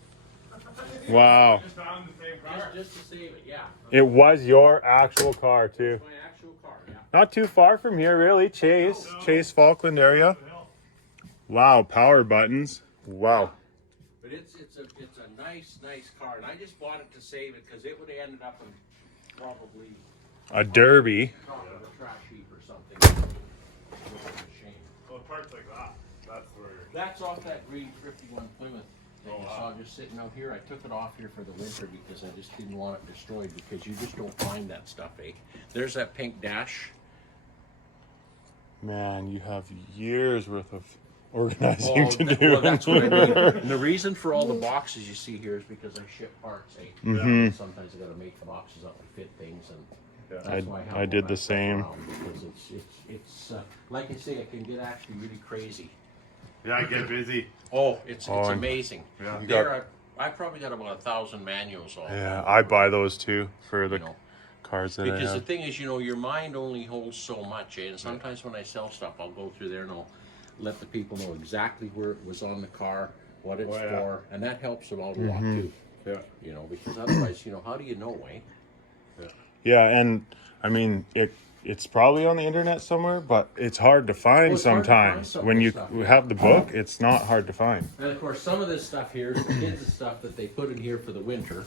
Wow. Just found the same car. Just to save it, yeah. It was your actual car too. My actual car, yeah. Not too far from here, really. Chase. No. Chase Falkland area. Wow, power buttons. Wow. But it's a nice car, and I just bought it to save it because it would have ended up in probably A derby. top of a trash heap or something. It would have been a shame. Well, parts like that. That's where. That's off that green 51 Plymouth that Oh, you wow. saw just sitting out here. I took it off here for the winter because I just didn't want it destroyed because you just don't find that stuff, eh? There's that pink dash. Man, you have years worth of organizing to do. Well, that's what I mean. And the reason for all the boxes you see here is because I ship parts, eh? Mhm. Sometimes I gotta make the boxes up and fit things, and Yeah. that's why I have I all did that the stuff same. around, because it's like I say, it can get actually really crazy. Yeah, I get busy. Oh, it's Oh, and- amazing. Yeah. You There got- are, I probably got about 1,000 manuals all. Yeah, I buy those too for the You know. cars that Because I the have. thing is, your mind only holds so much, eh? And sometimes when I sell stuff, I'll go through there and I'll let the people know exactly where it was on the car, what it's Oh, yeah. for, and that helps them out a lot too. Yeah. You know, because otherwise, how do you know, eh? Yeah, and I mean it's probably on the internet somewhere, but it's hard to find Well, it's hard to find sometimes. some of When this you stuff, yeah. have the book, it's not hard to find. And of course, some of this stuff here is the kids' stuff that they put in here for the winter.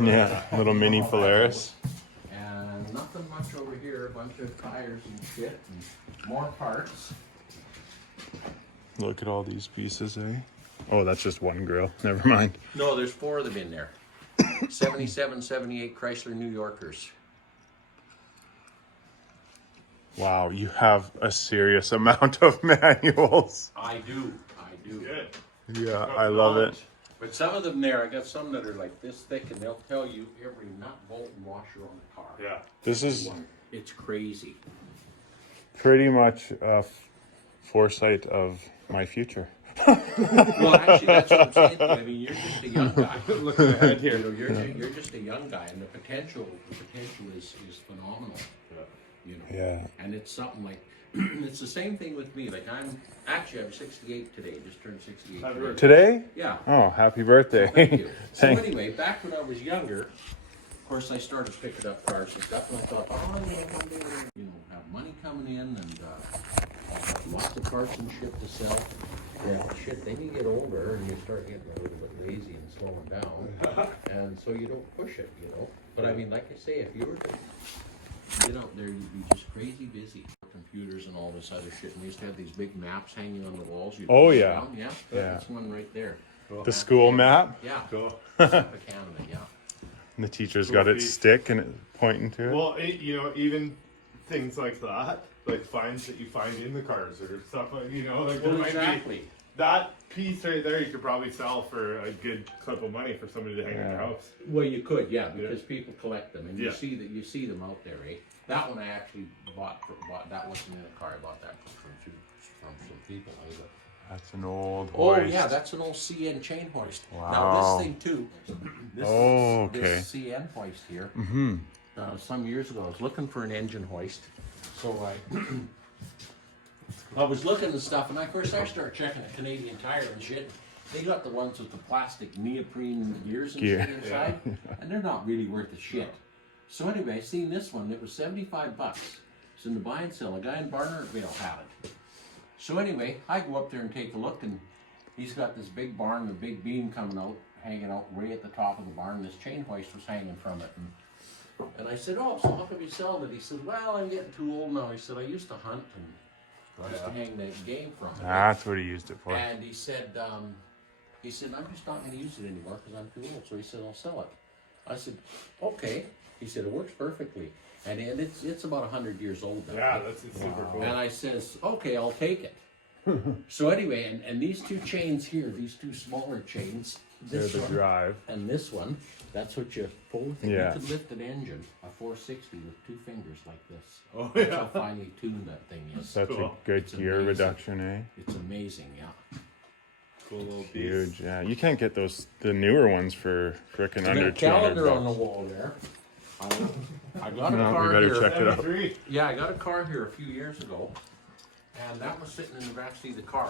Yeah, little mini You know how that Polaris. goes. And nothing much over here, a bunch of tires and shit, and more parts. Look at all these pieces, eh? Oh, that's just one grill. Never mind. No, there's 4 of them in there. 77, 78 Chrysler New Yorkers. Wow, you have a serious amount of manuals. I do. Good. Yeah, I love it. But some of them there, I got some that are like this thick, and they'll tell you every nut, bolt, and washer on the car. Yeah. This is It's crazy. pretty much a foresight of my future. Well, actually, that's what I'm saying. I mean, you're just a young guy. Looking ahead here. You're just a young guy, and the potential is phenomenal. you know. Yeah. And it's something like, it's the same thing with me. Like I'm 68 today, just turned 68 Happy today. birthday. Today? Yeah. Oh, happy birthday. Thank you. So Thank- anyway, back when I was younger, of course, I started picking up cars and stuff, and I thought, oh, you know, have money coming in and lots of parts and shit to sell. Yeah, shit. Then you get older and you start getting a little bit lazy and slowing down, and so you don't push it, you know. But I mean, like I say, if you were to get out there, you'd be just crazy busy. Computers and all this other shit. And we used to have these big maps hanging on the walls. You'd Oh, push yeah. down. Yeah. Yeah. That's one right there. Cool. The school map? Yeah. Cool. Map of Canada. Yeah. And the teacher's Cool got its piece. stick and it's pointing to it. Well, you know, even things like that, like finds that you find in the cars or stuff like, you know, like there Well, might exactly. be that piece right there. You could probably sell for a good clip of money for somebody to hang in their Yeah. house. Well, you could, yeah, because people collect them, and Yeah. you see them out there, eh? That one I actually bought. That wasn't in a car. I bought that from some people. That's an old Oh hoist. yeah, that's an old CN chain hoist. Wow. Now this thing too. This, Oh, okay. This CN hoist here. Mm-hmm. Some years ago, I was looking for an engine hoist, so I was looking and stuff, and of course I started checking a Canadian Tire and shit. They got the ones with the plastic neoprene gears and Gear. shit inside, and they're not really worth a shit. So anyway, I seen this one. It was $75. It's in the buy and sell. A guy in Barnardville had it. So anyway, I go up there and take a look, and he's got this big barn, the big beam coming out, hanging out way at the top of the barn. This chain hoist was hanging from it. And I said, oh, so how come you selling it? He said, well, I'm getting too old now. He said, I used to hunt and I used to hang the game from it. That's what he used it for. And he said, I'm just not going to use it anymore because I'm too old. So he said, I'll sell it. I said, okay. He said, it works perfectly. And it's about 100 years old now. Yeah, that's super cool. And I says, okay, I'll take it. So anyway, and these two chains here, these two smaller chains, They're this the one drive. and this one, that's what you pull with it. Yeah. You could lift an engine, a 460 with two fingers like this. Oh, That's yeah. how finely tuned that thing is. That's Cool. a good It's gear amazing. reduction, eh? It's amazing, yeah. Cool little piece. Huge. Yeah, you can't get the newer ones for frickin' I under got a calendar on the $200. wall there. I got a No, we car better here. check it out. 73. Yeah, I got a car here a few years ago, and that was sitting in the backseat of the car.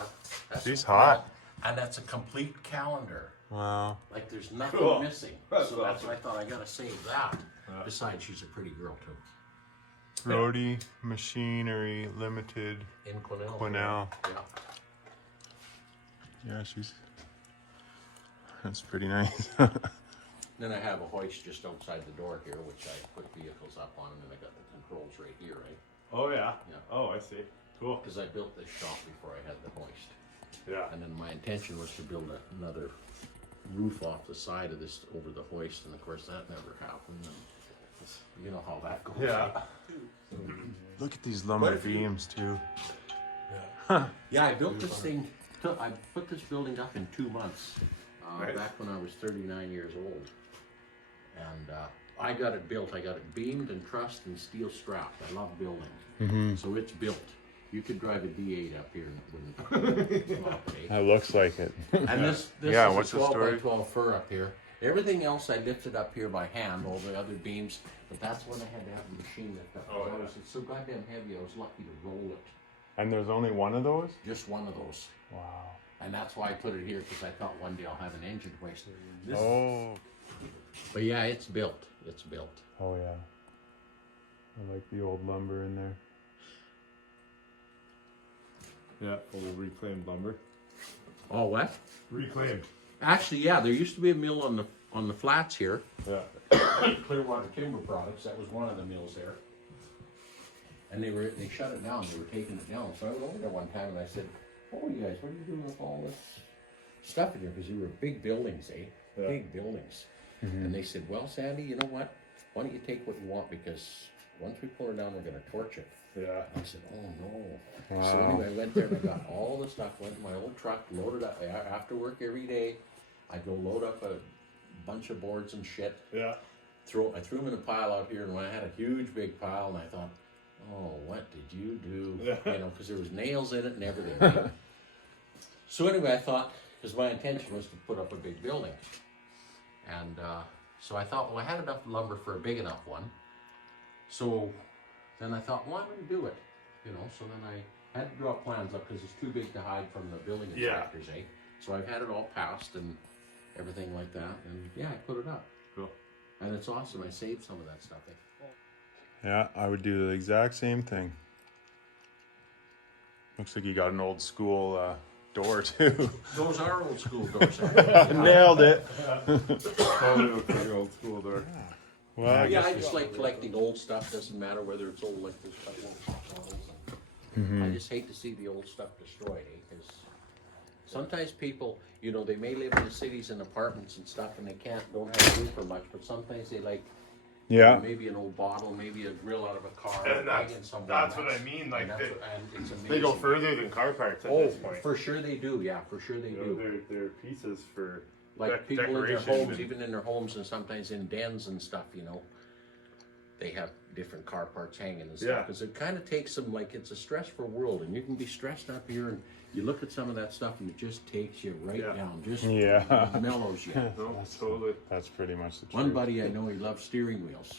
That's She's a- hot. And that's a complete calendar. Wow. Like there's nothing Cool. missing. That's So that's awesome. why I thought I gotta save that. Besides, she's a pretty girl too. Brody Machinery Limited. In Quinnell. Quinnell. Yeah. Yeah, that's pretty nice. Then I have a hoist just outside the door here, which I put vehicles up on, and then I got the controls right here, right? Oh, yeah. Yeah. Oh, I see. Cool. Because I built this shop before I had the hoist. Yeah. And then my intention was to build another roof off the side of this over the hoist, and of course that never happened. And you know how that goes. Yeah. Look at these lumber What if you- beams too. Yeah, I built this thing. I put this building up in 2 months. Nice. Back when I was 39 years old, and I got it built. I got it beamed and trussed and steel strapped. I love building, so it's built. You could drive a D8 up here and it wouldn't stop, eh? That looks like it. And this Yeah, is what's a the 12 story? by 12 fur up here. Everything else I lifted up here by hand, all the other beams, but that's when I had to have the machine lift up. Oh, I yeah. was so goddamn heavy, I was lucky to roll it. And there's only one of those? Just one of those. Wow. And that's why I put it here, because I thought one day I'll have an engine hoist. This, Oh. But yeah, it's built. It's built. Oh yeah. I like the old lumber in there. Yeah, full of reclaimed lumber. Oh, what? Reclaimed. Actually, yeah, there used to be a mill on the flats here. Yeah. Clearwater Timber Products. That was one of the mills there. And they shut it down. They were taking it down. So I went over there one time and I said, "Oh, you guys, what are you doing with all this stuff in here?" Because you were big buildings, eh? Yeah. Big buildings. And they said, "Well, Sandy, you know what? Why don't you take what you want? Because once we pull her down, we're going to torch it." Yeah. I said, "Oh no." Wow. So anyway, I went there and I got all the stuff, went in my old truck, loaded up after work every day. I'd go load up a bunch of boards and shit. Yeah. I threw them in a pile out here, and when I had a huge big pile, and I thought, "Oh, what did you do?" Yeah. You know, because there was nails in it and everything. So anyway, I thought, because my intention was to put up a big building, and so I thought, well, I had enough lumber for a big enough one. So And I thought, well, I'm going to do it, you know. So then I had to draw plans up because it's too big to hide from the building inspectors, eh? So I've had it all passed and everything like that, and yeah, I put it up. Cool. And it's awesome. I saved some of that stuff. Yeah, I would do the exact same thing. Looks like you got an old school door too. Those are old school doors. Nailed it. Totally look like an old school door. Well, Yeah, I just like collecting old stuff. Doesn't matter whether it's old like this stuff. I just hate to see the old stuff destroyed, eh? Because sometimes people, you know, they may live in the cities and apartments and stuff, and they don't have room for much. But sometimes they like, yeah. maybe an old bottle, maybe a grill out of a car. And hanging somewhere. that's what I mean. Like And it's amazing. they go further than car parts at Oh, this point. for sure they do. Yeah, for sure they You know, do. they're pieces for Like people in their decoration homes, and- even in their homes, and sometimes in dens and stuff, you know, they have different car parts hanging and stuff. Yeah. Because it kind of takes them, like, it's a stressful world, and you can be stressed up here, and you look at some of that stuff, and it just takes you right down, just mellows you. No, totally. That's pretty much the truth. One buddy I know, he loves steering wheels.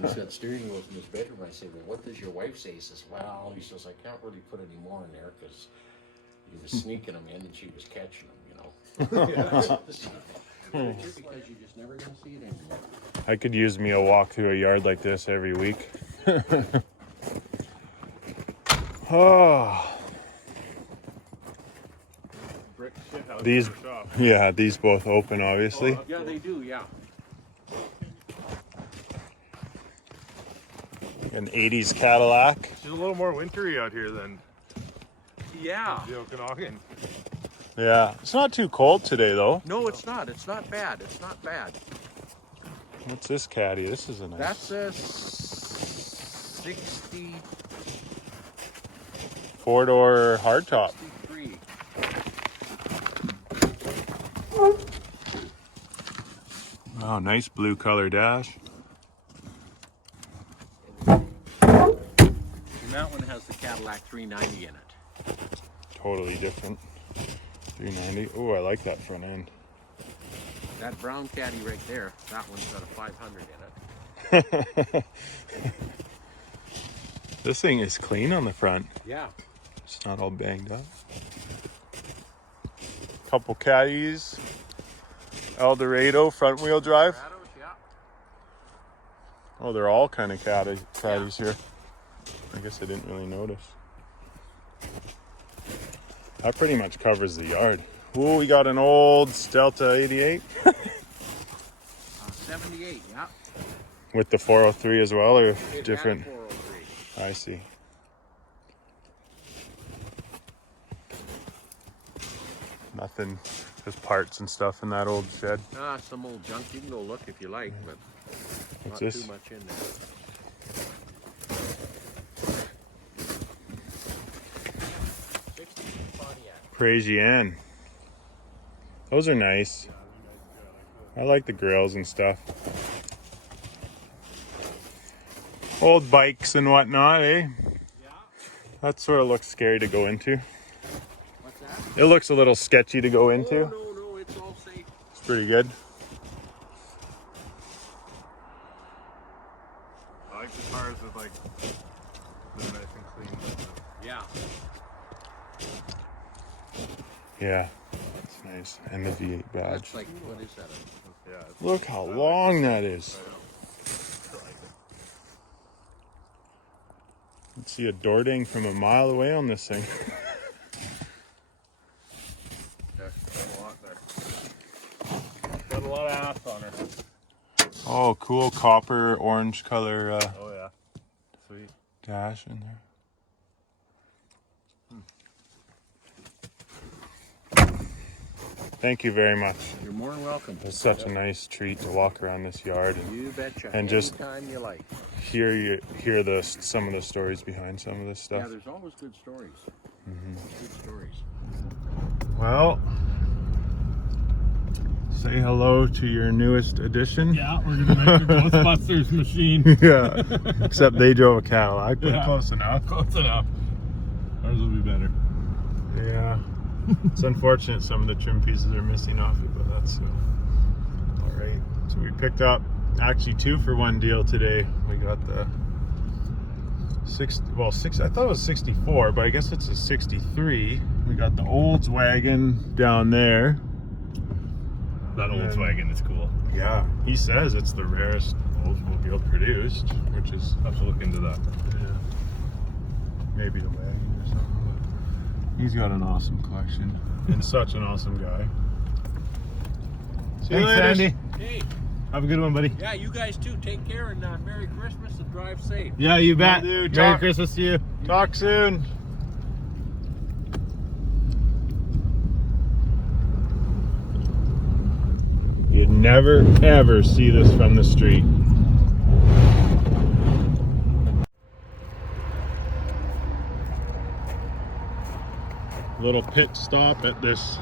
He's got steering wheels in his bedroom. I say, well, what does your wife say? He says, well, he says, I can't really put any more in there because he was sneaking them in and she was catching them, you know. Because you're just never going to see it anymore. I could use me a walk through a yard like this every week. Oh, Brick shit house these, for a shop. yeah, these both open, obviously. Yeah, they do, yeah. An 80s Cadillac. It's a little more wintry out here than Yeah. the Okanagan. Yeah, it's not too cold today though. No, it's not. It's not bad. It's not bad. What's this caddy? This is a nice. That's a 60. 4-door hardtop. 63. Oh, nice blue color dash. And that one has the Cadillac 390 in it. Totally different. 390. Oh, I like that front end. That brown caddy right there, that one's got a 500 in it. This thing is clean on the front. Yeah. It's not all banged up. Couple caddies. Eldorado front wheel drive. Colorado, yeah. Oh, they're all kind of caddies here. I guess I didn't really notice. That pretty much covers the yard. Ooh, we got an old Delta 88 78, yeah. with the 403 as well, or It had a different? 403. I see. Nothing, just parts and stuff in that old shed. Some old junk. You can go look if you like, but What's not this? too much in there. Parisienne. Those are nice. I like the grills and stuff. Old bikes and whatnot, eh? That sort of looks scary to go into. What's that? It looks a little sketchy to go into. Oh, no, it's all safe. It's pretty good. I like the cars with like they're nice and clean. Yeah. Yeah, that's nice. And the V8 badge. That's like, what is that? Yeah. It's, Look how long that is. I like it. You can see a door ding from a mile away on this thing. Yeah, got a lot there. Got a lot of ass on her. Oh, cool copper orange color Oh yeah. Sweet. dash in there. Thank you very much. You're more than welcome. It's such a nice treat to walk around this yard and You betcha. And just- Anytime you like. hear some of the stories behind some of this Yeah, stuff. there's always good stories. Good stories. Well, say hello to your newest addition. Yeah, we're gonna make the Ghostbusters machine. Yeah, except they drove a Cadillac, but Yeah. close enough. Close enough. Ours will be better. Yeah, it's unfortunate some of the trim pieces are missing off it, but that's all right. So we picked up actually 2-for-1 deal today. We got the I thought it was 64, but I guess it's a 63. We got the Olds wagon down there. That Volkswagen is cool. Yeah, he says it's the rarest Oldsmobile produced, which is, I'll have to look into that. yeah, maybe the wagon or something. But he's got an awesome collection and such an awesome guy. See you Thanks, later. Sandy. Hey, Have a good one, buddy. yeah, you guys too. Take care and Merry Christmas and drive safe. Yeah, you bet. Will do. Merry Talk- Christmas to you. Talk soon. You'd never ever see this from the street. Little pit stop at this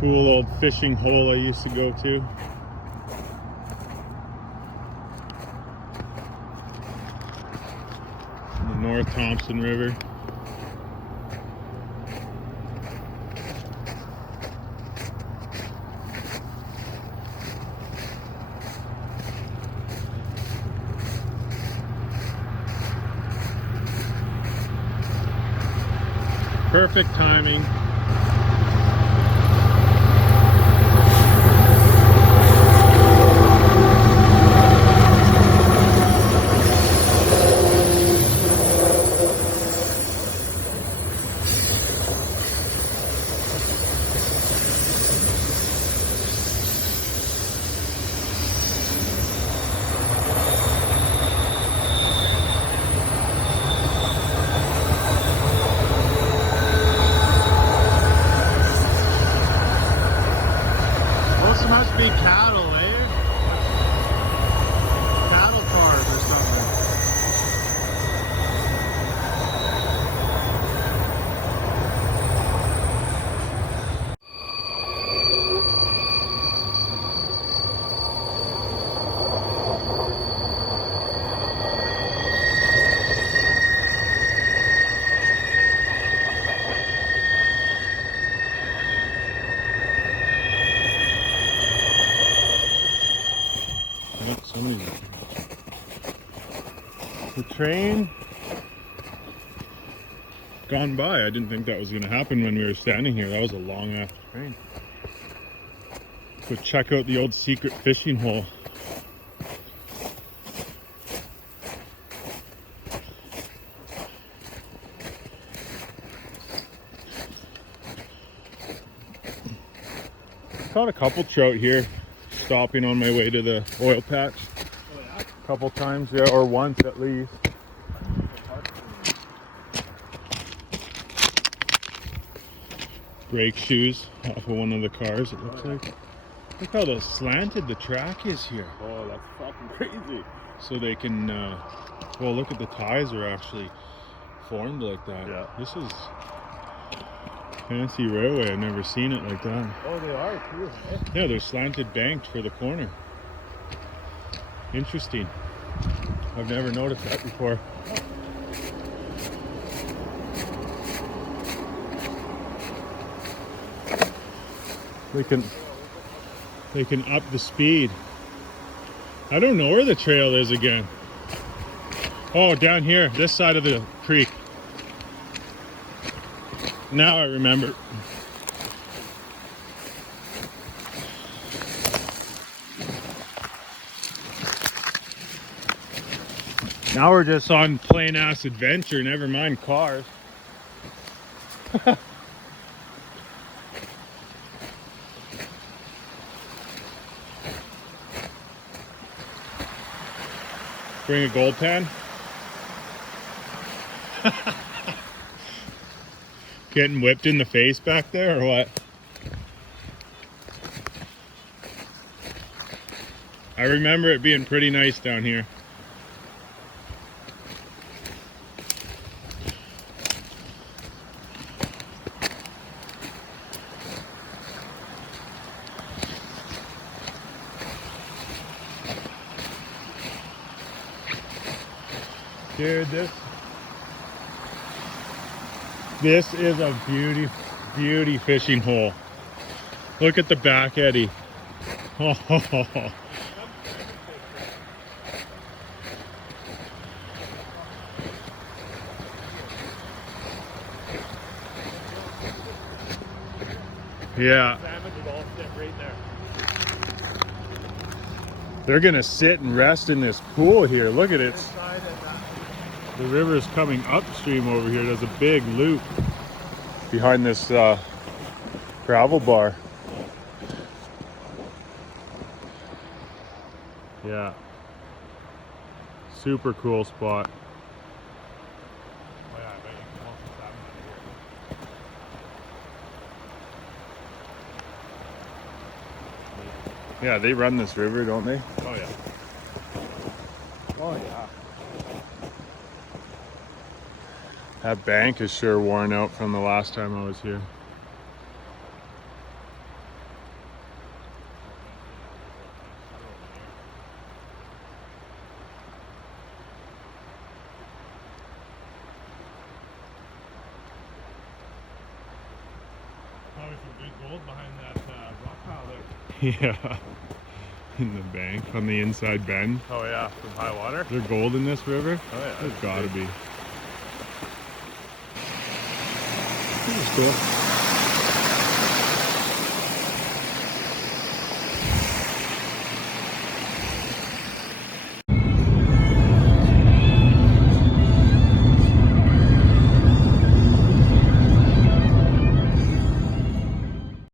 cool old fishing hole I used to go to. The North Thompson River. Perfect timing. Those must be cattle, eh? Cattle cars or something. Yep, somebody's... The train gone by. I didn't think that was going to happen when we were standing here. That was a long ass train. Go check out the old secret fishing hole. Caught a couple trout here, stopping on my way to the oil patch. A couple times, yeah, or once at least. Brake shoes off of one of the cars, it looks like. Look how slanted the track is here. Oh, that's fucking crazy. So they can, well, look at the ties are actually formed like that. Yeah. This is fancy railway. I've never seen it like that. Oh, they are too. Eh? Yeah, they're slanted banked for the corner. Interesting. I've never noticed that before. They can up the speed. I don't know where the trail is again. Oh, down here, this side of the creek. Now I remember. Now we're just on plain ass adventure, never mind cars. Bring a gold pan. Getting whipped in the face back there or what? I remember it being pretty nice down here. Dude, this is a beauty fishing hole. Look at the back eddy. Oh, Yeah. Salmon would all sit right there. They're gonna sit and rest in this pool here. Look at it. This side and that. The river's coming upstream over here. There's a big loop behind this gravel bar. Yeah. Super cool spot. Oh yeah, I bet you can also salmon out here. Yeah, they run this river, don't they? Oh yeah. Oh yeah. That bank is sure worn out from the last time I was here. Probably some good gold behind that rock pile there. Yeah. In the bank on the inside bend. Oh yeah, from high water. Is there gold in this river? Oh yeah. There's gotta be. That's cool.